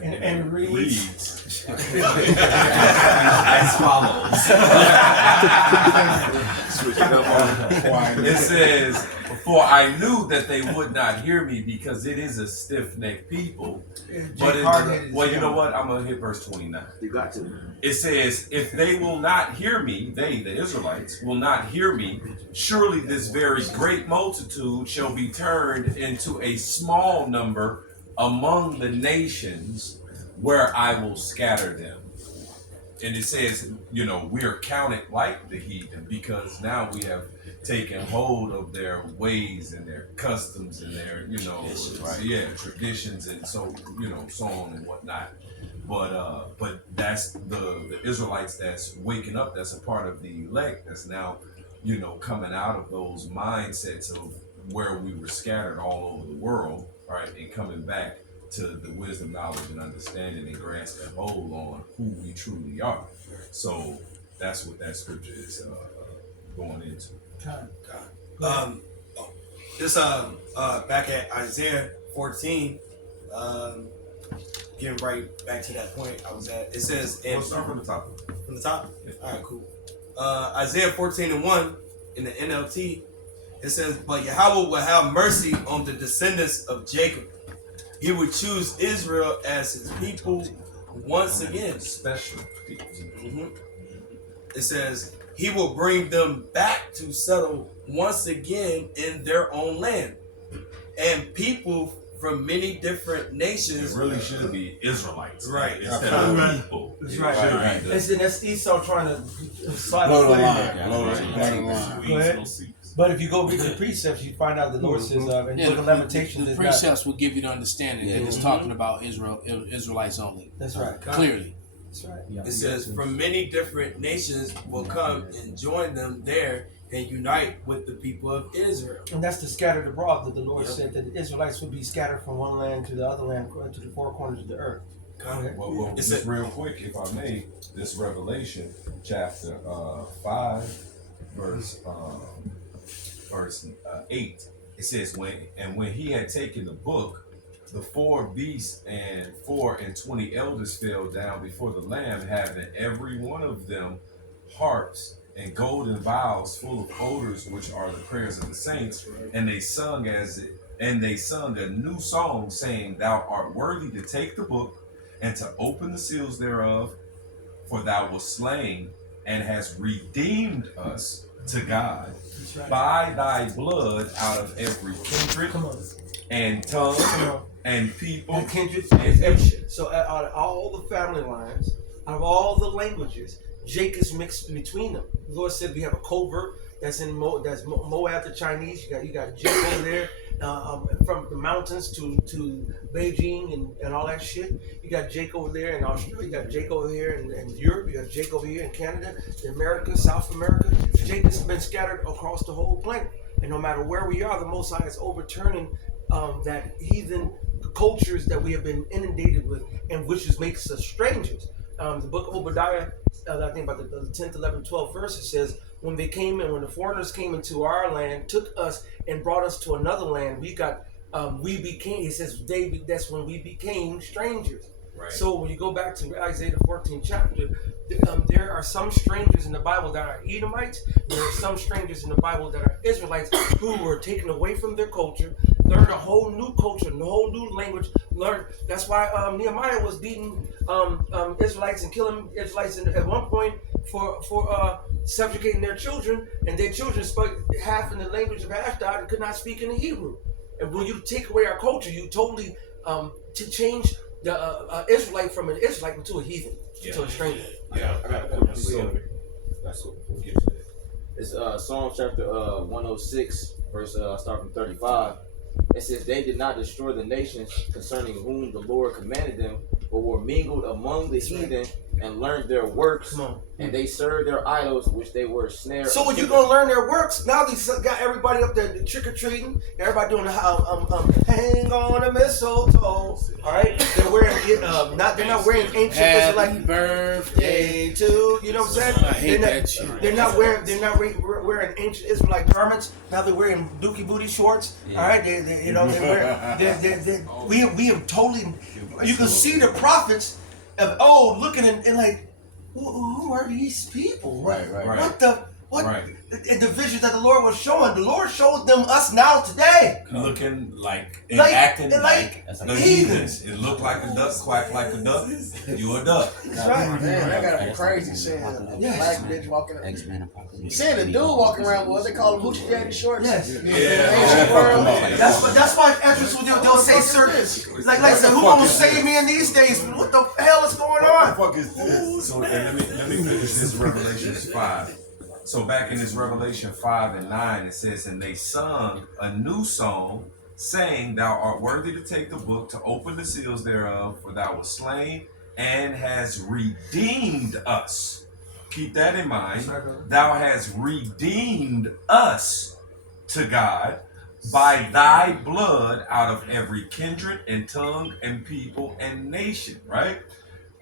And reads as follows. It says, "For I knew that they would not hear me, because it is a stiff-necked people." But you know what? I'm gonna hit verse 29. You got to. It says, "If they will not hear me, they, the Israelites, will not hear me, surely this very great multitude shall be turned into a small number among the nations where I will scatter them." And it says, we are counted like the heathen, because now we have taken hold of their ways and their customs and their, traditions and so on and whatnot. But that's the Israelites that's waking up, that's a part of the elect, that's now, coming out of those mindsets of where we were scattered all over the world, right, and coming back to the wisdom, knowledge, and understanding, and grasping hold on who we truly are. So that's what that scripture is going into. Back at Isaiah 14, getting right back to that point I was at. It says, We'll start from the top. From the top? Yeah. All right, cool. Isaiah 14 and 1 in the NLT, it says, "But Yahweh will have mercy on the descendants of Jacob. He would choose Israel as his people once again." Special people. Mm-hmm. It says, "He will bring them back to settle once again in their own land. And people from many different nations." It really should be Israelites, right? Instead of people. That's It right. should be And the- then that's Esau trying to slide Blow a the foot in line. there. Blow the Go ahead. line. But if you go read the precepts, you find out the Lord says, and Yeah, the Lamentations the is precepts will give you the understanding that it's talking about Israelites only. That's right. Clearly. That's right. It says, "From many different nations will come and join them there and unite with the people of Israel." And that's the scattered abroad that the Lord said that the Israelites would be scattered from one land to the other land, to the four corners of the earth. Well, just real quick, if I may, this Revelation chapter 5, verse 8, it says, when he had taken the book, the 4 beasts and 24 elders fell down before the Lamb, having every one of them harps and golden vials full of odors, which are the prayers of the saints. And they sung a new song, saying, "Thou art worthy to take the book and to open the seals thereof, for thou wast slain and hast redeemed us to God by thy blood out of every kindred and tongue and people And kindred and nation." So out of all the family lines, out of all the languages, Jacob's mixed between them. The Lord said we have a covert that's in Moab, the Chinese. You got Jake over there, from the mountains to Beijing and all that shit. You got Jake over there in Australia. You got Jake over here in Europe. You got Jake over here in Canada, in America, South America. Jake has been scattered across the whole planet. And no matter where we are, the Most High is overturning that heathen cultures that we have been inundated with, and which makes us strangers. The book of Obadiah, I think about the 10th, 11th, 12th verse, it says, when they came and when the foreigners came into our land, took us and brought us to another land, we became, it says, that's when we became strangers. Right. So when you go back to Isaiah the 14th chapter, there are some strangers in the Bible that are Edomites. There are some strangers in the Bible that are Israelites who were taken away from their culture, learned a whole new culture, a whole new language. That's why Nehemiah was beating Israelites and killing Israelites at one point for subjugating their children, and their children spoke half in the language of Ashdod and could not speak in the Hebrew. And when you take away our culture, you totally to change the Israelite from an Israelite into a heathen, to a stranger. Yeah, I got a quick That's what it's Psalm chapter 106, verse start from 35. It says, they did not destroy the nations concerning whom the Lord commanded them, but were mingled among the heathen and learned their works, and they served their idols, which they were snared. So when you're gonna learn their works, now these got everybody up there trick or treating, everybody doing the hang on a mistletoe. All right, they're wearing they're not wearing ancient Israelite birthday to, you know what I'm saying? I hate that shit. They're not wearing ancient Israelite garments. Now they're wearing dookie booty shorts. Yeah. All right, we have totally. You can see the prophets of old looking and like, who are these people? Right. The vision that the Lord was showing. The Lord showed them us now today. Looking like and acting like heathens. It looked like a duck, quack like a duck. You a duck. That's right, man. That gotta be crazy seeing a black bitch walking around. Seeing a dude walking around, what they call them hoochie daddy shorts. Yes. Yeah. That's why actors they'll say certain like I said, who gonna save me in these days? What the hell is going on? What the fuck is this? So let me finish this Revelation 5. So back in this Revelation 5 and 9, it says, and they sung a new song, saying, thou art worthy to take the book, to open the seals thereof, for thou wast slain and hast redeemed us. Keep that in mind. Thou hast redeemed us to God by thy blood out of every kindred and tongue and people and nation. Right?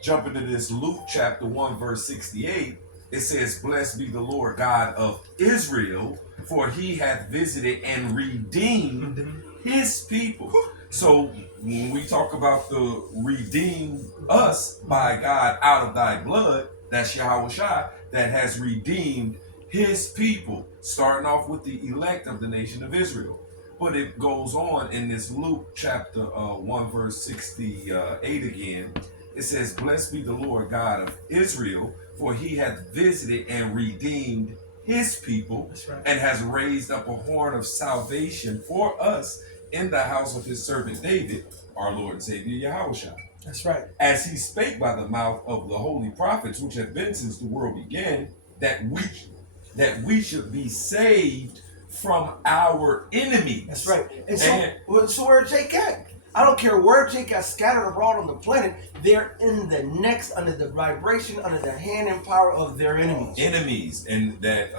Jump into this Luke chapter 1 verse 68. It says, blessed be the Lord God of Israel, for he hath visited and redeemed his people. So when we talk about the redeem us by God out of thy blood, that's Yahweh Shai, that has redeemed his people, starting off with the elect of the nation of Israel. But it goes on in this Luke chapter 1 verse 68 again. It says, blessed be the Lord God of Israel, for he hath visited and redeemed his people, and has raised up a horn of salvation for us in the house of his servant David, our Lord and Savior Yahushua. That's right. As he spake by the mouth of the holy prophets, which have been since the world began, that we should be saved from our enemies. That's right. And so where Jake at? I don't care where Jake got scattered abroad on the planet, they're in the next, under the vibration, under the hand and power of their enemies. And that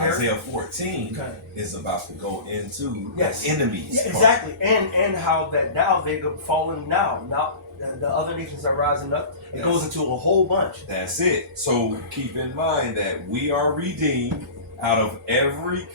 Isaiah 14 is about to go into enemies. Yeah, exactly. And how that now they're falling now. Now the other nations are rising up. It goes into a whole bunch. That's it. So keep in mind that we are redeemed out of every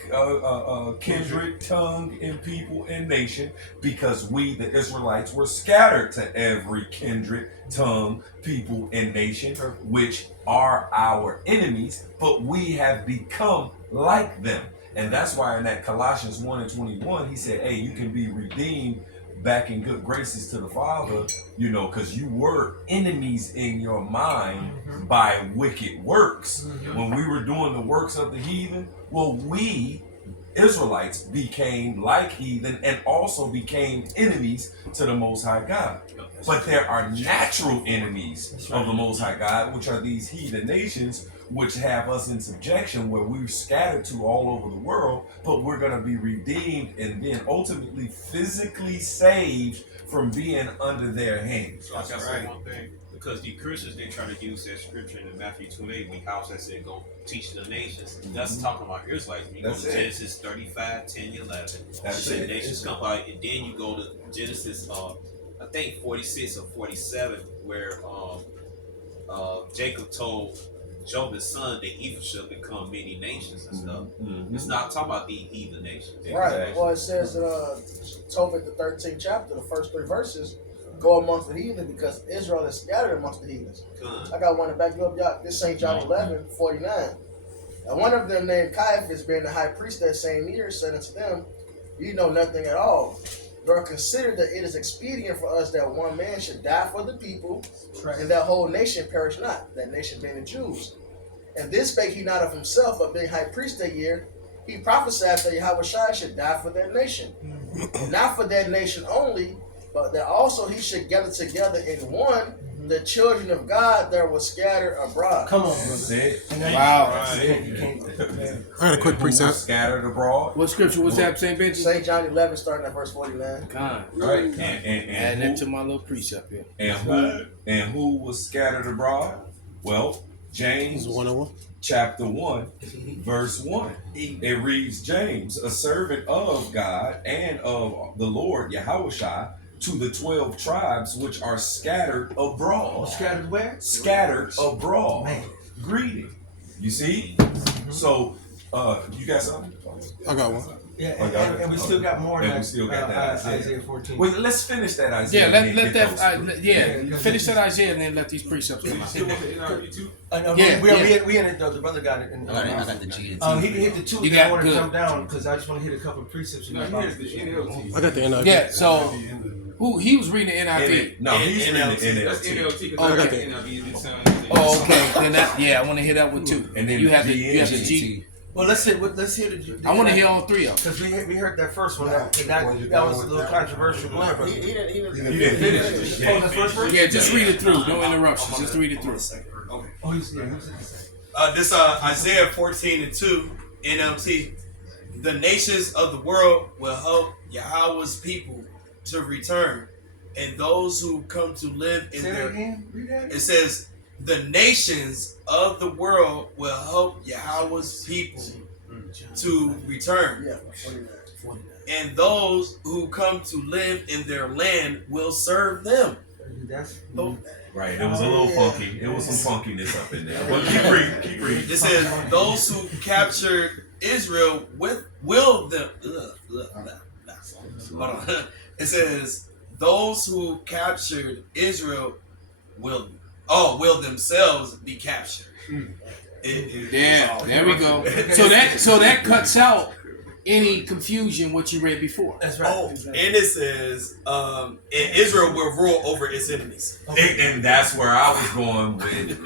kindred, tongue, and people and nation, because we, the Israelites, were scattered to every kindred, tongue, people, and nation, which are our enemies, but we have become like them. And that's why in that Colossians 1 and 21, he said, hey, you can be redeemed back in good graces to the Father, you know, because you were enemies in your mind by wicked works. When we were doing the works of the heathen, well, we Israelites became like heathen and also became enemies to the Most High God. But there are natural enemies of the Most High God, which are these heathen nations, which have us in subjection, where we're scattered to all over the world, but we're going to be redeemed and then ultimately physically saved from being under their hands. So I got say one thing, because the Christians, they try to use that scripture in Matthew 28 when house that said go teach the nations. That's talking about Israelites. You go to Genesis 35, 10, 11. That's the it. nations come out, and then you go to Genesis I think 46 or 47, where Jacob told Job's son that Ephraim shall become many nations and stuff. It's not talking about the heathen nations. Right. Well, it says in Tobit, the 13th chapter, the first 3 verses, go amongst the heathen because Israel is scattered amongst the heathens. I got one to back you up, y'all. This St. John 11:49. And one of them named Caiaphas, being the high priest that same year, said unto them, "You know nothing at all, nor consider that it is expedient for us that one man should die for the people, and that whole nation perish not," that nation being the Jews. And this spake he not of himself, but being high priest that year, he prophesied that Yahushua should die for that nation. And not for that nation only, but that also he should gather together in one the children of God that were scattered abroad. Come on, brother. Wow. I got a quick precept. Scattered abroad. What scripture was that, St. Benji? St. John 11, starting at verse 49. Right. And add that to my little precept here. And who was scattered abroad? Well, James 101. chapter 1, verse 1. It reads, James, a servant of God and of the Lord Yahushua, to the 12 tribes which are scattered abroad. Scattered where? Scattered abroad. Man. Greeting. You see? So, you got something? I got one. Yeah, and we still got more. And than we still got that Isaiah 14. Wait, let's finish that Isaiah. Yeah, and let get that. those. Finish that Isaiah and then let these precepts come out. Still want the NIV too? We in it though. The brother got it. I got the G. He can hit the 2. You I got want to good. jump down because I just want to hit a couple of precepts. No, here's the NLT. I got the NIV. Yeah, so he was reading the NIV. No, he's reading the That's NLT. NLT because Oh, I got okay. the NIV. It sounds Oh, okay. Then I want to hear that one too. And then you have the the G. Well, let's hear the. I want to hear all 3 of them. Because we heard that first one. That was a little controversial. Go ahead, brother. He didn't He didn't finish it. Oh, the first verse? Yeah, just read it through. No interruptions. Just read it through. Oh, he's there. This Isaiah 14:2 NLT. The nations of the world will hope Yahweh's people to return, and those who come to live in Say that their. again. Read that. It says, the nations of the world will hope Yahweh's people to return, Yeah, 49. and those who come to live in their land will serve them. That's Right, it was a little funky. It was some funkiness up in there. But keep reading. It says, those who captured Israel will them. Hold on. It says, those who captured Israel will themselves be captured. Yeah, there we go. So that cuts out any confusion what you read before. That's right. Oh, and it says, and Israel will rule over its enemies. And that's where I was going with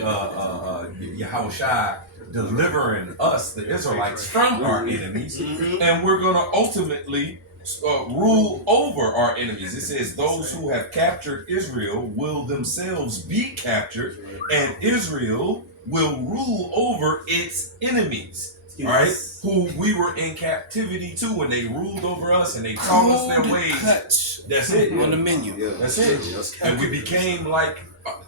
Yahushua delivering us, the Israelites, from our enemies. And we're going to ultimately rule over our enemies. It says those who have captured Israel will themselves be captured, and Israel will rule over its enemies. All right, who we were in captivity to when they ruled over us and they taught us their ways. Cuts That's it. on the menu. That's it. And we became like,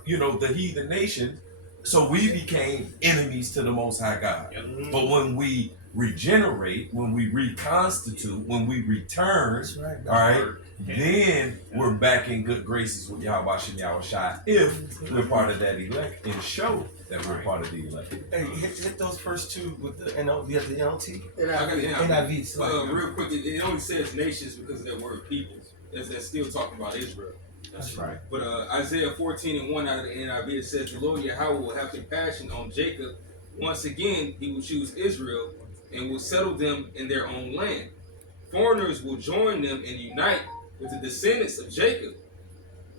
the heathen nation. So we became enemies to the Most High God. But when we regenerate, when we reconstitute, when we return, all right, then we're back in good graces with Yahweh Shem Yahushua if we're part of that elect and show that we're part of the elect. Hey, hit those first 2 with the NLT. You have the NLT? I got the NIV. NIV. So Real quick, it only says nations because of that word people. That's still talking about Israel. That's right. But Isaiah 14:1 out of the NIV, it says, the Lord Yahweh will have compassion on Jacob. Once again, he will choose Israel and will settle them in their own land. Foreigners will join them and unite with the descendants of Jacob.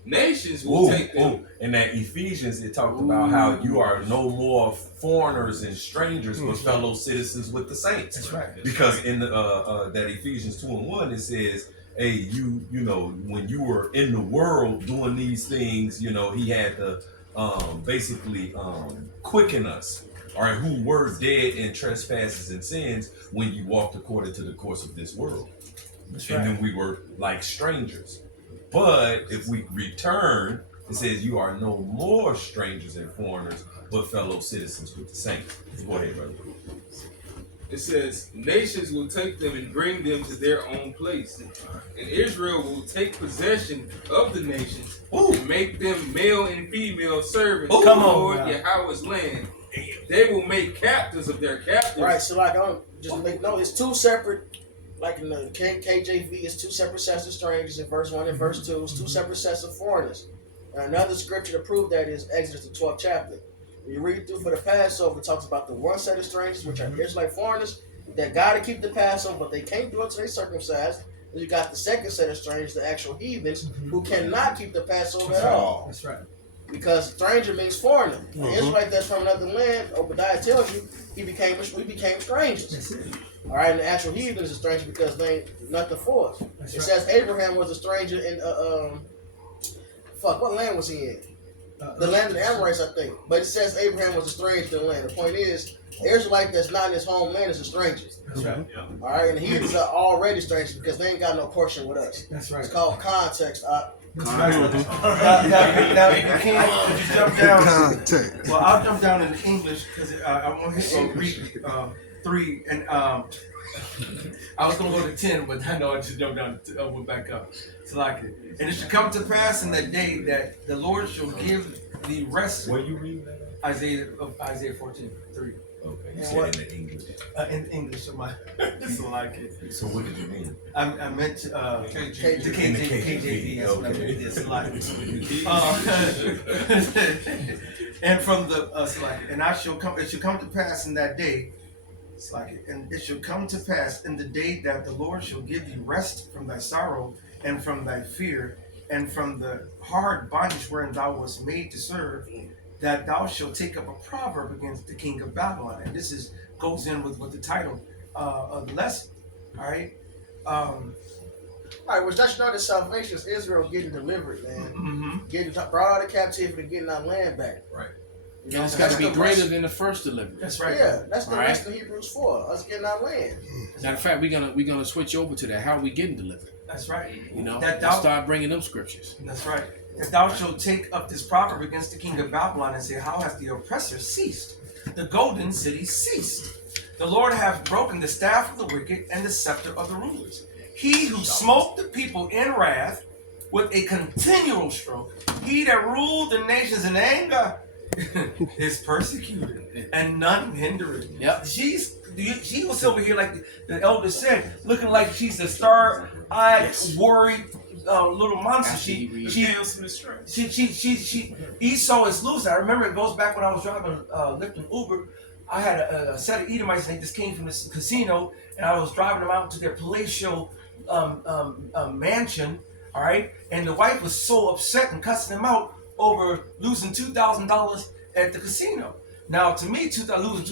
Nations will take them. In that Ephesians, it talked about how you are no more foreigners and strangers, but fellow citizens with the saints. That's right. Because in that Ephesians 2:1, it says, hey, you when you were in the world doing these things, he had to basically quicken us all right, who were dead in trespasses and sins when you walked according to the course of this world. That's And right. then we were like strangers. But if we return, it says you are no more strangers and foreigners, but fellow citizens with the saints. Go ahead, brother. It says, nations will take them and bring them to their own place. And Israel will take possession of the nations and make them male and female servants Come of on, Lord now. Yahweh's land. They will make captives of their captives. Right, so like I'm just make note, it's two separate, like in the KJV, it's two separate sets of strangers in verse 1 and verse 2. It's two separate sets of foreigners. And another scripture to prove that is Exodus the 12th chapter. When you read through for the Passover, it talks about the one set of strangers, which are Israelite foreigners, that got to keep the Passover, but they can't do it until they circumcised. And you got the second set of strangers, the actual heathens, who cannot keep the Passover at all. That's right. Because stranger means foreigner. The Israelite that's from another land, Obadiah tells you, we became strangers. That's it. All right, and the actual heathen is a stranger because they ain't nothing for us. That's It right. says Abraham was a stranger in what land was he in? The land of the Amorites, I think. But it says Abraham was a stranger in the land. The point is, the Israelite that's not in his homeland is a stranger. That's right. All right, and the heathens are already strangers because they ain't got no portion with us. That's right. It's called context. That's right. Now, if you can, could you jump down? Context. Well, I'll jump down in English because I want to read 3 and I was gonna go to 10, but I know I just jumped down. Went back up. So like it, and it should come to pass in that day that the Lord shall give the rest. What you read that? Isaiah 14:3. Okay, you And said what- it in English. In English, so like it. So what did you mean? I meant the KJV. That's what I meant. Yes, like and from the and I shall come. It shall come to pass in that day. It's like, and it shall come to pass in the day that the Lord shall give thee rest from thy sorrow and from thy fear and from the hard bondage wherein thou wast made to serve, that thou shalt take up a proverb against the king of Babylon. And this goes in with the title of the lesson. All right. All right, which that's not the salvation is Israel getting delivered, man. Getting brought out of captivity and getting our land back. Right. You know, And it's that's got to be the greater rest- than the first delivery. That's right. Yeah, that's the All right. rest of Hebrews 4, us getting our land. Matter of fact, we're gonna switch over to that. How are we getting delivered? That's right. You know, That let's thou, start bringing them scriptures. that's right. That thou shalt take up this proverb against the king of Babylon and say, how has the oppressor ceased? The golden city ceased. The Lord hath broken the staff of the wicked and the scepter of the rulers. He who smote the people in wrath with a continual stroke, he that ruled the nations in anger, is persecuted, and none hinder it. Yep. She was over here, like the elder said, looking like she's a star-eyed, worried little monster. She Esau is loose. I remember it goes back when I was driving Lyft and Uber. I had a set of Edomites, and they just came from this casino, and I was driving them out to their palatial mansion. All right, and the wife was so upset and cussing them out over losing $2,000 at the casino. Now, to me, losing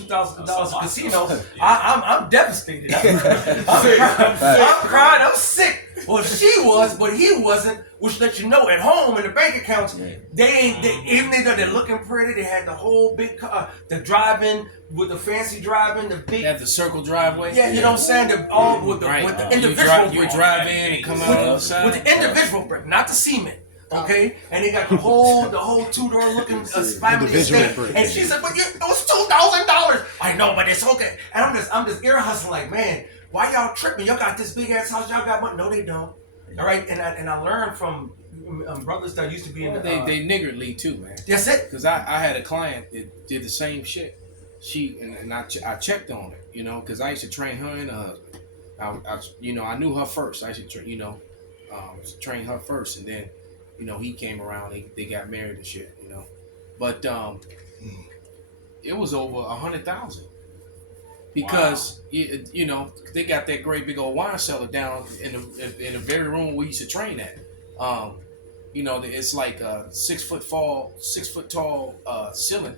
$2,000 at the casino, I'm devastated. I'm crying. I'm sick. Well, she was, but he wasn't. Which let you know, at home in the bank accounts, even though they're looking pretty, they had the whole big car, the drive-in with the fancy drive-in, the big. They have the circle driveway. Yeah, you know what I'm saying? The, all with the individual You brick. drive in and come out on the side. With the individual brick, not the cement. Okay, and they got the whole 2-door looking family Individual estate. brick. And she said, "But it was $2,000." I know, but it's okay. And I'm just ear hustling like, man, why y'all tripping? Y'all got this big ass house. Y'all got money? No, they don't. All right, and I learned from brothers that used to be in the. They niggardly too, man. That's it. Because I had a client that did the same shit. I checked on it, you know, because I used to train her and her husband. I knew her first. I used to train her first, and then, he came around. They got married and shit, But it was over 100,000 because they got that great big old wine cellar down in the very room we used to train at. It's like a 6 foot tall ceiling,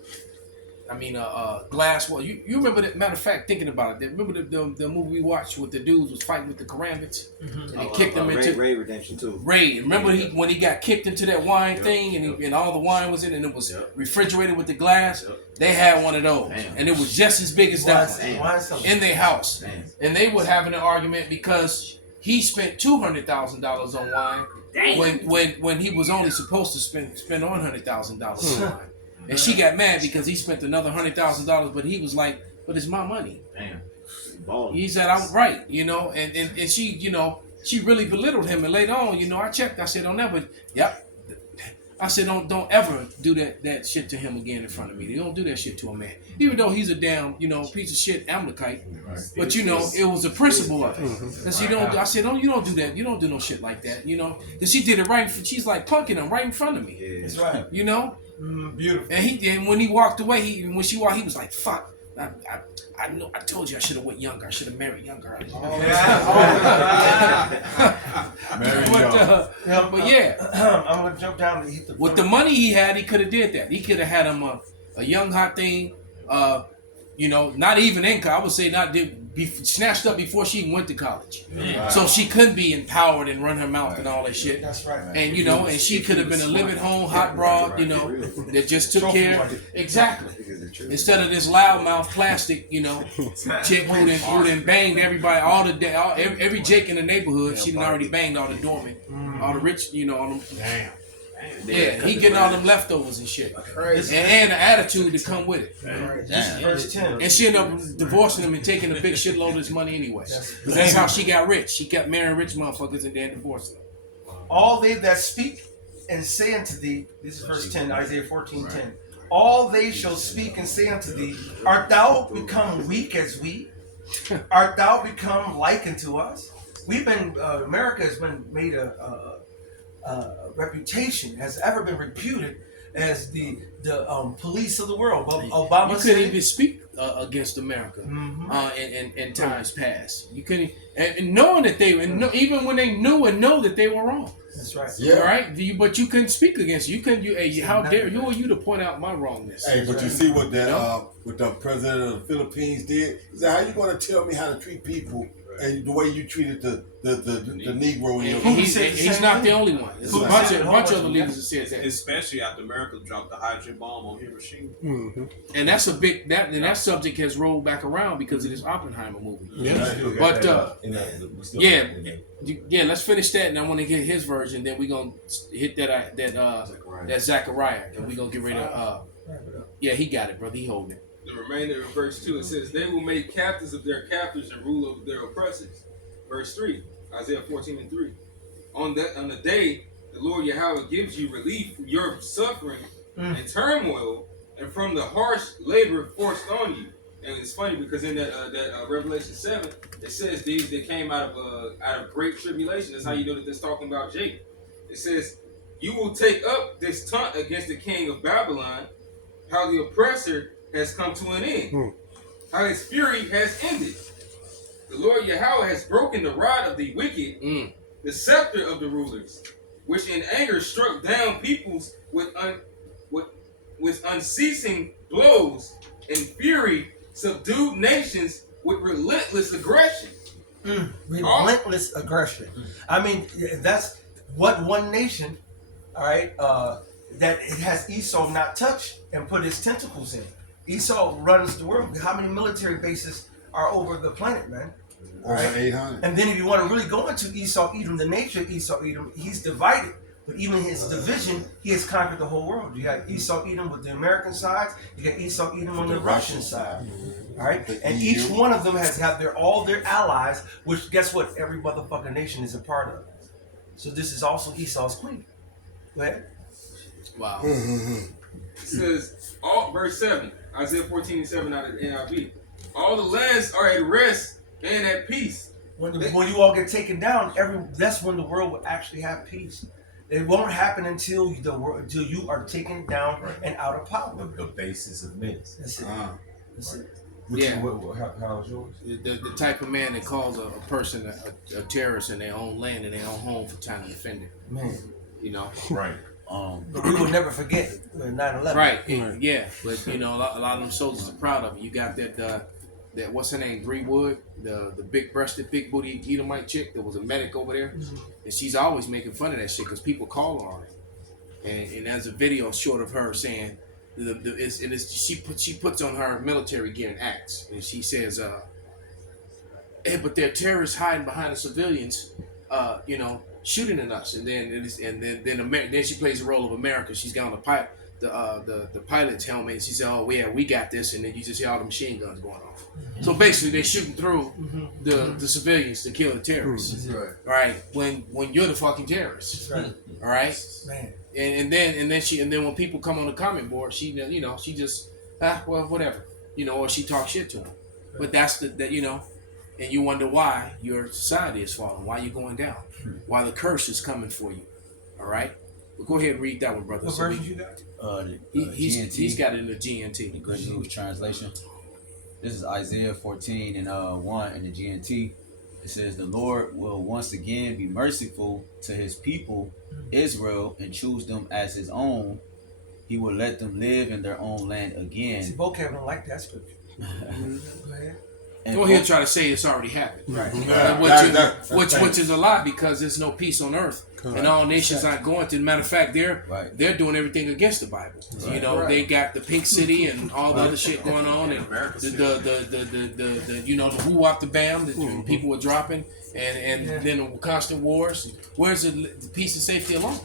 glass wall. You remember that? Matter of fact, thinking about it, remember the movie we watched with the dudes was fighting with the Karambits, and they kicked him into Ray Redemption too. Ray. Remember when he got kicked into that wine thing, and all the wine was in it, and it was refrigerated with the glass. They had one of those, and it was just as big as that one in their house. And they were having an argument because he spent $200,000 on wine when he was only supposed to spend $100,000 on wine. And she got mad because he spent another $100,000, but he was like, "But it's my money." Damn. He said, "I'm right," and she, she really belittled him. And later on, I checked. I said, "Don't ever." Yep. I said, "Don't ever do that shit to him again in front of me. You don't do that shit to a man, even though he's a damn, piece of shit Amalekite. But it was the principle of it. Because you don't. I said, you don't do that. You don't do no shit like that. Because she did it right. She's like punking him right in front of me. That's right. Beautiful. And when he walked away, when she walked, he was like, "Fuck. I know. I told you I should have went younger. I should have married younger." But yeah, I'm gonna jump down and hit the. With the money he had, he could have did that. He could have had him a young hot thing. Not even in college. I would say not be snatched up before she even went to college. Yeah. So she couldn't be empowered and run her mouth and all that shit. That's right. And and she could have been a live at home hot broad, that just took care. Exactly. Instead of this loudmouth plastic, chick who done banged everybody, every Jake in the neighborhood. She done already banged all the doormen, all the rich, all them. Damn. Yeah, he getting all them leftovers and shit, and the attitude to come with it. Verse 10. And she ended up divorcing him and taking a big shitload of his money anyway. Because that's how she got rich. She kept marrying rich motherfuckers and then divorcing them. All they that speak and say unto thee, this is verse 10, Isaiah 14:10. All they shall speak and say unto thee, art thou become weak as we? Art thou become like unto us? We've been, America has been made a reputation, has ever been reputed as the police of the world. Obama you couldn't even speak against America in times past. You couldn't, and knowing that even when they knew and know that they were wrong. That's right. Yeah. Right. But you couldn't speak against it. You couldn't. How dare you? Who are you to point out my wrongness? Hey, but you see what what the president of the Philippines did? He said, "How you going to tell me how to treat people and the way you treated the Negro in your he's not the only one. There's a bunch of other leaders that said that. Especially after America dropped the hydrogen bomb on Hiroshima. Mm-hmm. And that's a big that subject has rolled back around because of this Oppenheimer movie. Yeah. But let's finish that, and I want to get his version. Then we're gonna hit that Zechariah, and we're gonna get ready to. He got it, brother. He holding it. The remainder of verse 2, it says, they will make captives of their captors and rule over their oppressors. Verse 3, Isaiah 14:3. On the day the Lord Yahweh gives you relief from your suffering and turmoil and from the harsh labor forced on you. And it's funny because in that Revelation 7, it says these that came out of great tribulation. That's how you know that it's talking about Jacob. It says, you will take up this taunt against the king of Babylon, how the oppressor has come to an end, how his fury has ended. The Lord Yahweh has broken the rod of the wicked, the scepter of the rulers, which in anger struck down peoples with unceasing blows, in fury subdued nations with relentless aggression. Relentless aggression. I mean, that's what one nation, all right, that it has Esau not touched and put his tentacles in. Esau runs the world. How many military bases are over the planet, man? Over 800. And then if you want to really go into Esau Edom, the nature of Esau Edom, he's divided. But even his division, he has conquered the whole world. You got Esau Edom with the American side. You got Esau Edom on the Russian side. All right? And each one of them has had all their allies, which guess what? Every motherfucking nation is a part of. So this is also Esau's queen. Go ahead. Wow. It says, verse 7, Isaiah 14:7 out of the NIV. All the lands are at rest and at peace. When you all get taken down, that's when the world will actually have peace. It won't happen until you are taken down and out of power. The basis of myths. That's it. That's it. How is yours? The type of man that calls a person a terrorist in their own land and their own home for trying to defend it. Man. You know? Right. But we will never forget 9/11. Right. Yeah. But you know, a lot of them soldiers are proud of it. You got that what's her name, Bree Wood, the big breasted, big booty Edomite chick that was a medic over there, and she's always making fun of that shit because people call her on it. And there's a video short of her saying, she puts on her military gear and acts, and she says, hey, but they're terrorists hiding behind the civilians, you know, shooting at us. And then then she plays the role of America. She's got on the pilot's helmet, and she said, oh yeah, we got this. And then you just hear all the machine guns going off. So basically, they're shooting through the civilians to kill the terrorists, right? When you're the fucking terrorist, all right? Man. And then when people come on the comment board, she just well, whatever, you know, or she talks shit to them. But that's that you know, and you wonder why your society is falling, why you're going down, why the curse is coming for you. All right, well, go ahead and read that one, brother. What version you got? He's got it in the GNT, the Good News Translation. This is Isaiah 14 and 1 in the GNT. It says, the Lord will once again be merciful to his people, Israel, and choose them as his own. He will let them live in their own land again. See, vocab don't like that scripture. Go ahead. And go ahead and try to say it's already happened. Right. Which is a lie, because there's no peace on earth. And all nations aren't going to. Matter of fact, they're doing everything against the Bible. You know, they got the Pink City and all the other shit going on, and the you know, the who wop the bam, the people were dropping, and then the constant wars. Where's the peace and safety alone?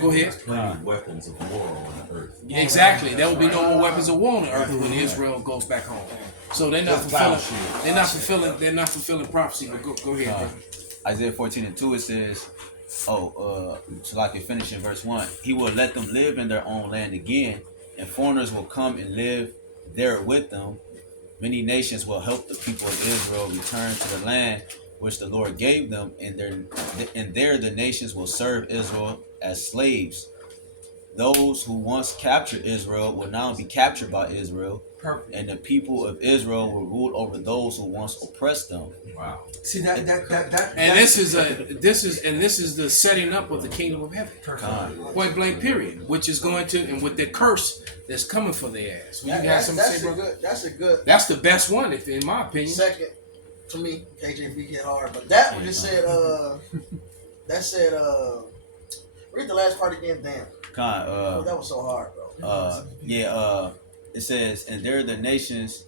Go ahead. Weapons of war on earth. Exactly. There will be no more weapons of war on earth when Israel goes back home. So they're not fulfilling. They're not fulfilling prophecy. But go ahead, bro. Isaiah 14 and 2, it says, so like it finished in verse 1, he will let them live in their own land again, and foreigners will come and live there with them. Many nations will help the people of Israel return to the land which the Lord gave them, and there the nations will serve Israel as slaves. Those who once captured Israel will now be captured by Israel. Perfect. And the people of Israel will rule over those who once oppressed them. Wow. See that and this is the setting up of the kingdom of heaven. Point blank period. Which is going to, and with the curse that's coming for their ass. That's a good. That's the best one, if in my opinion. Second, to me, KJV get hard, but that one just said read the last part again, damn. That was so hard, bro. It says, and there the nations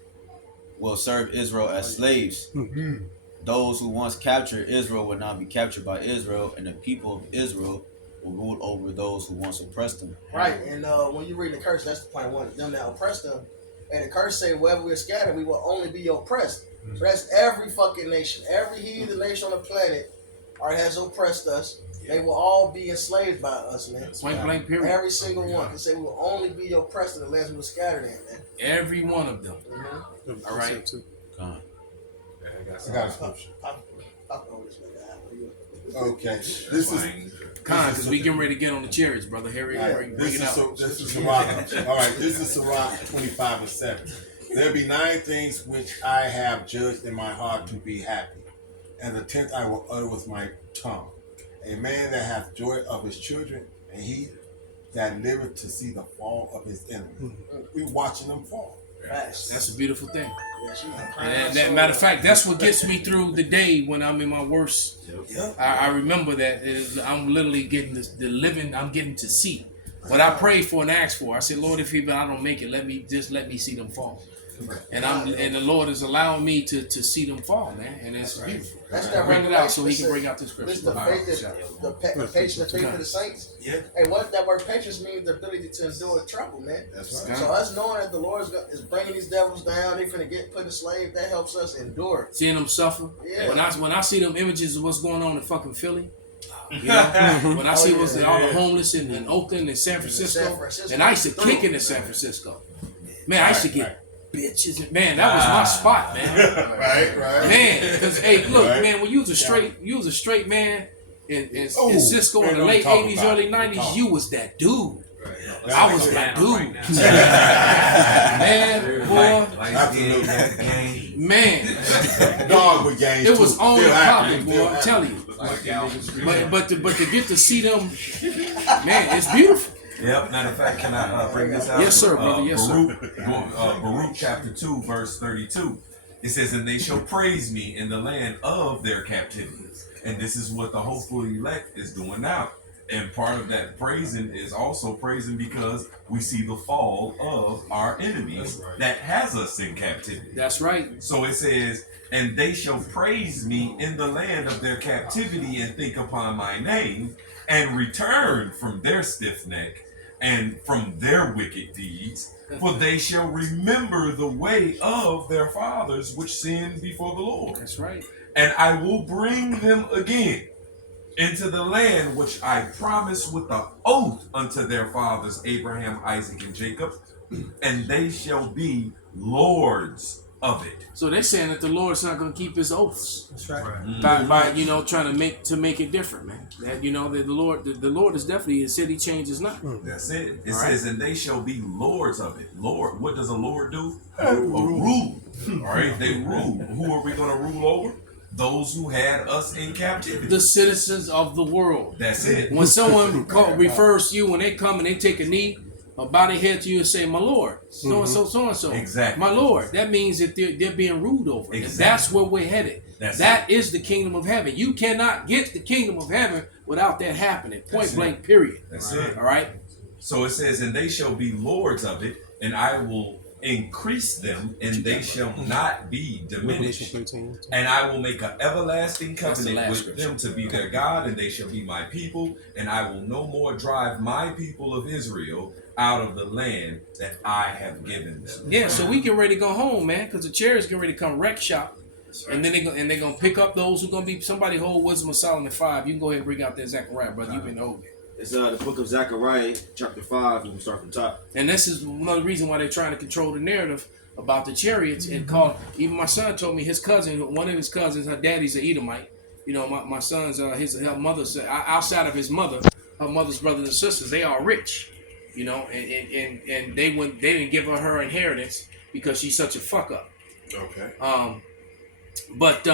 will serve Israel as slaves. Mm-hmm. Those who once captured Israel will now be captured by Israel, and the people of Israel will rule over those who once oppressed them. Right, and when you read the curse, that's the point one. Them that oppressed them, and the curse say, wherever we're scattered, we will only be oppressed. Mm-hmm. So that's every fucking nation, every heathen nation on the planet, has oppressed us. They will all be enslaved by us, man. Point blank period. Every single one. Can say we will only be oppressed in the lands we were scattered in, man. Every one of them. Mm-hmm. All right. I got a scripture. Okay. This is because we getting ready to get on the chariots, brother. Harry, bring it out. This is Sirach. All right. This is Sirach 25 and 7. There be 9 things which I have judged in my heart to be happy, and the 10th I will utter with my tongue. A man that hath joy of his children, and he that liveth to see the fall of his enemies. We watching them fall. That's a beautiful thing. And that matter of fact, that's what gets me through the day when I'm in my worst. I remember that I'm literally getting the living. I'm getting to see what I prayed for and asked for. I said, Lord, if even I don't make it, let me see them fall. And the Lord is allowing me to see them fall, man, and it's beautiful. That's that bring it out so he can bring out the scripture. This is the patience of the saints. Yeah. Hey, what that word patience means? The ability to endure trouble, man. That's right. So us knowing that the Lord is bringing these devils down, they finna get put to slave. That helps us endure. Seeing them suffer. Yeah. When I see them images of what's going on in fucking Philly. You know, when I see all the homeless in Oakland and San Francisco, and I used to kick into San Francisco. Man, I used to get bitches. Man, that was my spot, man. Right. Man, because hey, look, man, when you was a straight man in Cisco in the late 80s, early 90s, you was that dude. I was that dude. Man, boy. Absolutely. Man. Dog with games. It was too. on Still the happening, popping, boy. still I'm happening. telling you. But to get to see them, man, it's beautiful. Yep. Matter of fact, can I bring this out? Yes, sir, brother. Yes, sir. Baruch chapter 2, verse 32. It says, "And they shall praise me in the land of their captivities." And this is what the hopeful elect is doing now. And part of that praising is also praising because we see the fall of our enemies that has us in captivity. That's right. So it says, "And they shall praise me in the land of their captivity and think upon my name and return from their stiff neck and from their wicked deeds. For they shall remember the way of their fathers which sinned before the Lord. That's right. And I will bring them again into the land which I promised with the oath unto their fathers Abraham, Isaac, and Jacob, and they shall be lords of it." So they're saying that the Lord's not going to keep His oaths. That's right. By trying to make it different, man. That that the Lord is definitely, He said He changes not. That's it. It All says, "And they shall be lords of it." Lord, what does a lord do? A rule. All right, they rule. Who are we going to rule over? Those who had us in captivity. The citizens of the world. That's it. When someone refers to you, when they come and they take a knee or bow their head to you and say, "My Lord," so and so, so and so. Exactly. My Lord. That means that they're being ruled over. Exactly. And that's where we're headed. That is the kingdom of heaven. You cannot get the kingdom of heaven without that happening. Point blank, period. That's it. All right. So it says, "And they shall be lords of it, and I will increase them, and they shall not be diminished. And I will make an everlasting covenant with them to be their God, and they shall be my people. And I will no more drive my people of Israel out of the land that I have given them." Yeah, so we get ready to go home, man, because the chariots get ready to come wreck shop. Right. And then they're gonna pick up those who are gonna be somebody hold Wisdom of Solomon 5. You can go ahead and bring out that Zechariah, brother. You've been holding it. It's the book of Zechariah, chapter 5, and we start from top. And this is another reason why they're trying to control the narrative about the chariots and call. Even my son told me his cousin, one of his cousins, her daddy's an Edomite. You know, my son's her mother's outside of his mother, her mother's brothers and sisters, they are rich. You know, and they didn't give her inheritance because she's such a fuck up. Okay. But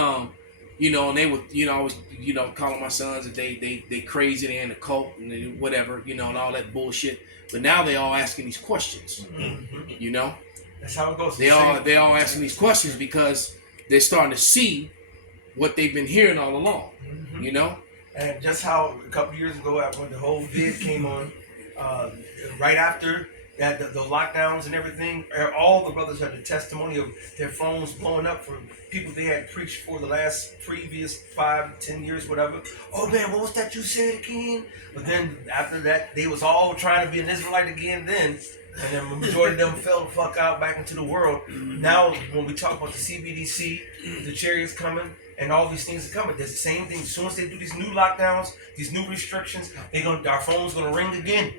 you know, and they would, you know, I was, you know, calling my sons that they crazy, they in a cult and they whatever, you know, and all that bullshit. But now they all asking these questions. You know, that's how it goes. They all asking these questions because they're starting to see what they've been hearing all along. You know, and just how a couple of years ago, when the whole vid came on, right after that, the lockdowns and everything, all the brothers had the testimony of their phones blowing up for people they had preached for the previous 5-10 years, whatever. Oh man, what was that you said again? But then after that, they was all trying to be an Israelite again then. And then the majority of them fell the fuck out back into the world. Now, when we talk about the CBDC, the chariots coming, and all these things are coming, there's the same thing. As soon as they do these new lockdowns, these new restrictions, our phone's gonna ring again.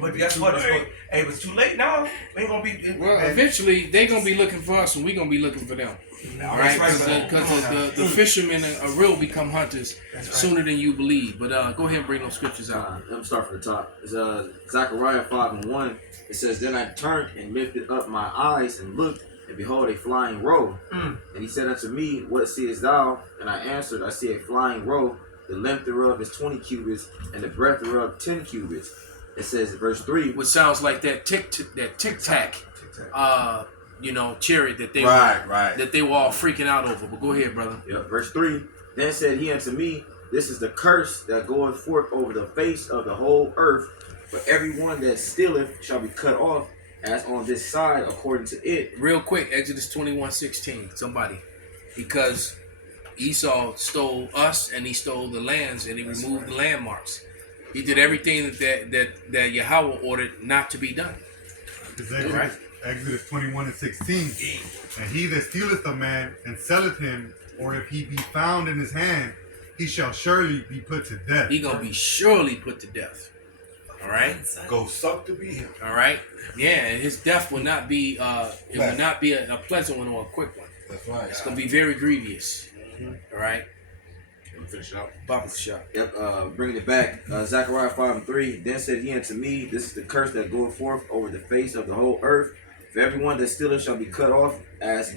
But guess what? Hey, it's too late now. We ain't gonna be. Well, eventually they're gonna be looking for us, and we're gonna be looking for them. All right, because the fishermen will become hunters sooner than you believe. But go ahead and bring those scriptures out. Let me start from the top. It's Zechariah 5:1. It says, "Then I turned and lifted up my eyes and looked, and behold, a flying roe. And he said unto me, What seest thou? And I answered, I see a flying roe. The length thereof is 20 cubits, and the breadth thereof 10 cubits." It says, verse 3, which sounds like that tic tac, you know, chariot that they that they were all freaking out over. But go ahead, brother. Yeah, verse 3. Then said he unto me, This is the curse that goeth forth over the face of the whole earth. For everyone that stealeth shall be cut off, as on this side according to it. Real quick, Exodus 21:16. Somebody, because Esau stole us and he stole the lands and he removed the landmarks. He did everything that Yahweh ordered not to be done. Exodus 21:16. And he that stealeth a man and selleth him, or if he be found in his hand, he shall surely be put to death. He gonna be surely put to death. All right. Go suck to be him. All right. Yeah, and his death will not be it will not be a pleasant one or a quick one. That's right. It's gonna be very grievous. All right. Finish it up. Baba shot. Yep, bringing it back. Zechariah 5:3. Then said he unto me, this is the curse that goeth forth over the face of the whole earth. For everyone that stealeth shall be cut off as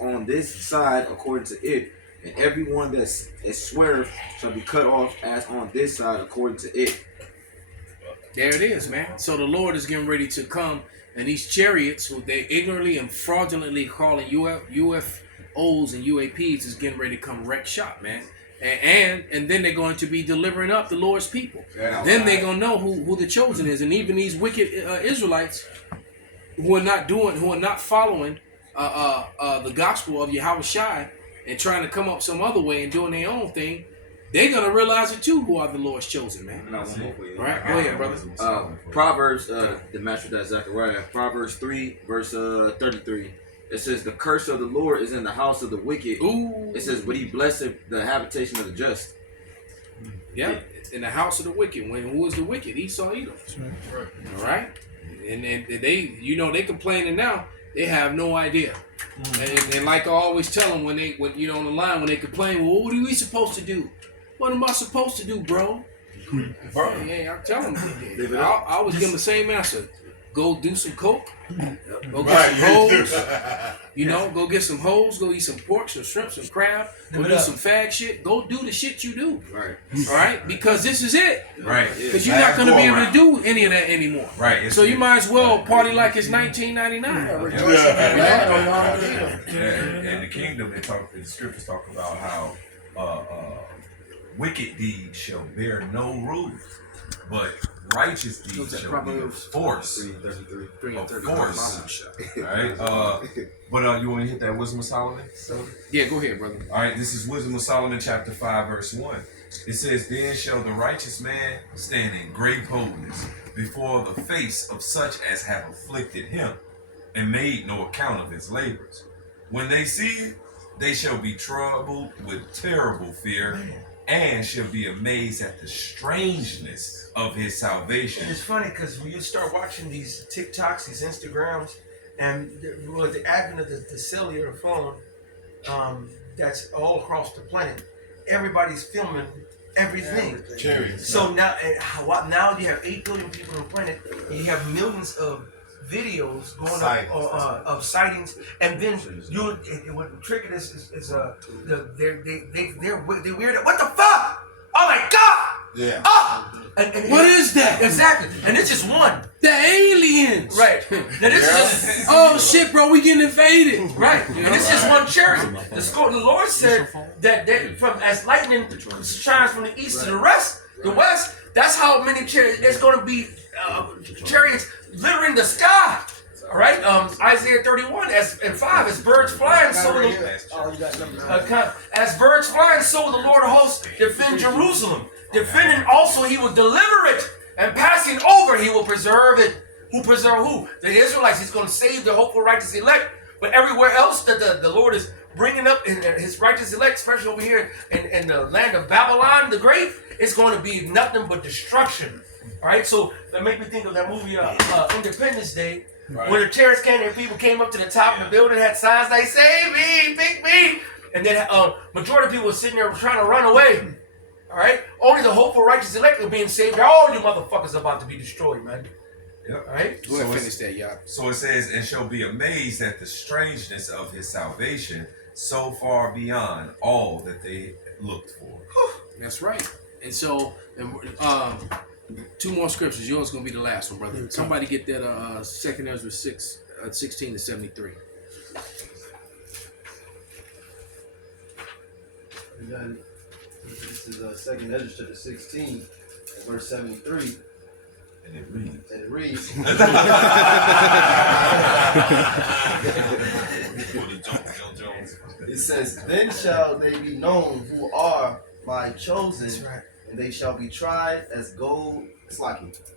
on this side according to it. And everyone that sweareth shall be cut off as on this side according to it. There it is, man. So the Lord is getting ready to come, and these chariots, who they ignorantly and fraudulently calling UFOs and UAPs, is getting ready to come wreck shop, man. And then they're going to be delivering up the Lord's people. Yeah, then they're gonna know who the chosen is, and even these wicked Israelites who are not following the gospel of Yahweh Shai and trying to come up some other way and doing their own thing. They're gonna realize it too, who are the Lord's chosen, man. All right, go ahead, brother. Proverbs, the master that Zechariah, Proverbs 3, verse 33. It says, the curse of the Lord is in the house of the wicked. Ooh. It says, but he blesseth the habitation of the just. Yeah, in the house of the wicked. Who was the wicked? Esau, Edom. Right. All right, and they, they complaining now. They have no idea. And like I always tell them when on the line when they complain, well, what are we supposed to do? What am I supposed to do, bro? Hey, I'm telling them. I always give them the same answer. Go do some coke. Go get some hoes. Go get some hoes. Go eat some pork, some shrimp, some crab. Go do some fag shit. Go do the shit you do. Right. All right? Because this is it. Right. Because you're not going to be able to do any of that anymore. Right. So you might as well party like it's 1999. And the kingdom, the scriptures talk about how wicked deeds shall bear no rule, but righteous deeds shall be a force. 3 of force. Alright? But you want to hit that Wisdom of Solomon? Yeah, go ahead, brother. Alright, this is Wisdom of Solomon chapter 5, verse 1. It says, then shall the righteous man stand in great boldness before the face of such as have afflicted him, and made no account of his labors. When they see it, they shall be troubled with terrible fear, and shall be amazed at the strangeness of his salvation. And it's funny because when you start watching these TikToks, these Instagrams, and with the advent of the cellular phone, that's all across the planet, everybody's filming everything. So now you have 8 billion people on the planet, and you have millions of videos going up of sightings, and then what triggered this is they're weird. What the fuck? Oh my god! Yeah. Oh! And What is that? Exactly. And it's just one. The aliens. Right. Now this is just, oh shit, bro, we getting invaded. right. And this is one chariot. The Lord said that from as lightning shines from the east to the west, that's how many chariots. There's going to be chariots littering the sky. All right. Isaiah 31 and 5, as birds flying, so as birds flying, so the Lord of hosts defend Jerusalem. Defending also, he will deliver it, and passing over, he will preserve it. Who preserve who? The Israelites. He's going to save the hopeful righteous elect. But everywhere else that the Lord is bringing up in his righteous elect, especially over here in the land of Babylon the Great, it's going to be nothing but destruction. All right. So that make me think of that movie Independence Day. Right. When the terrorists came and people came up to the top of the building, had signs like "Save me, pick me," and then majority of people were sitting there trying to run away. All right, only the hopeful righteous elect are being saved. All you motherfuckers are about to be destroyed, man. Yep. All right. Go ahead, finish that, y'all. So it says, and shall be amazed at the strangeness of his salvation, so far beyond all that they looked for. That's right. And so, 2 more scriptures. Yours gonna be the last one, brother. Somebody get that 2 Ezra 6, 16 to 73. This is 2 Ezra chapter 16, verse 73. And it reads. It says, then shall they be known who are my chosen, and they shall be tried as gold,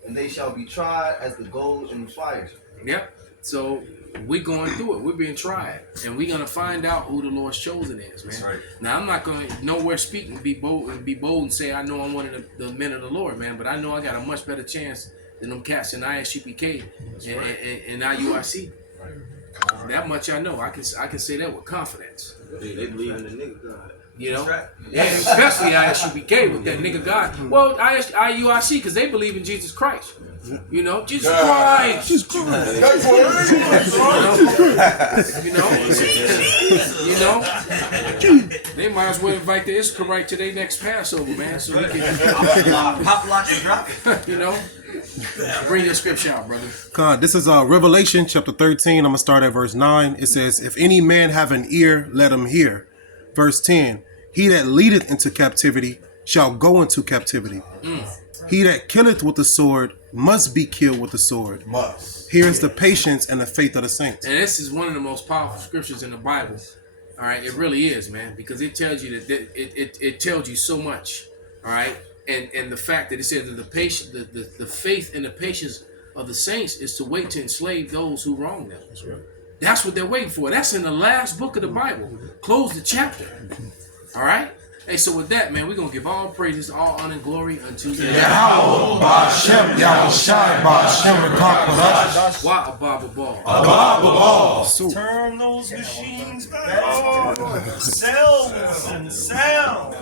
and they shall be tried as the gold in the fire. Yep. So we're going through it. We're being tried, and we're gonna find out who the Lord's chosen is, man. That's right. Now I'm not gonna nowhere speak and be bold and say I know I'm one of the men of the Lord, man. But I know I got a much better chance than them cats in ISGPK and IUIC. Right. That much I know. I can say that with confidence. They believe in the nigga God. You know, That's right. and especially ISUBK with that nigga God. Well, IUIC because they believe in Jesus Christ. You know, Jesus Christ. Jesus Christ. You know, they might as well invite the Issacharite to their next Passover, man, so we can Pop lock and drop it. you know, bring your scripture out, brother. God, this is Revelation chapter 13. I'm going to start at verse 9. It says, if any man have an ear, let him hear. Verse 10, he that leadeth into captivity shall go into captivity. He that killeth with the sword must be killed with the sword. Must. Here is the patience and the faith of the saints. And this is one of the most powerful scriptures in the Bible. All right, it really is, man, because it tells you that it tells you so much. All right, and the fact that it says that the faith and the patience of the saints is to wait to enslave those who wrong them. That's right. That's what they're waiting for. That's in the last book of the Bible. Close the chapter. All right. Hey, so with that, man, we're going to give all praises, all honor and glory unto Yahweh. Why Ababa Ball? Turn those machines back on. Cells and sound.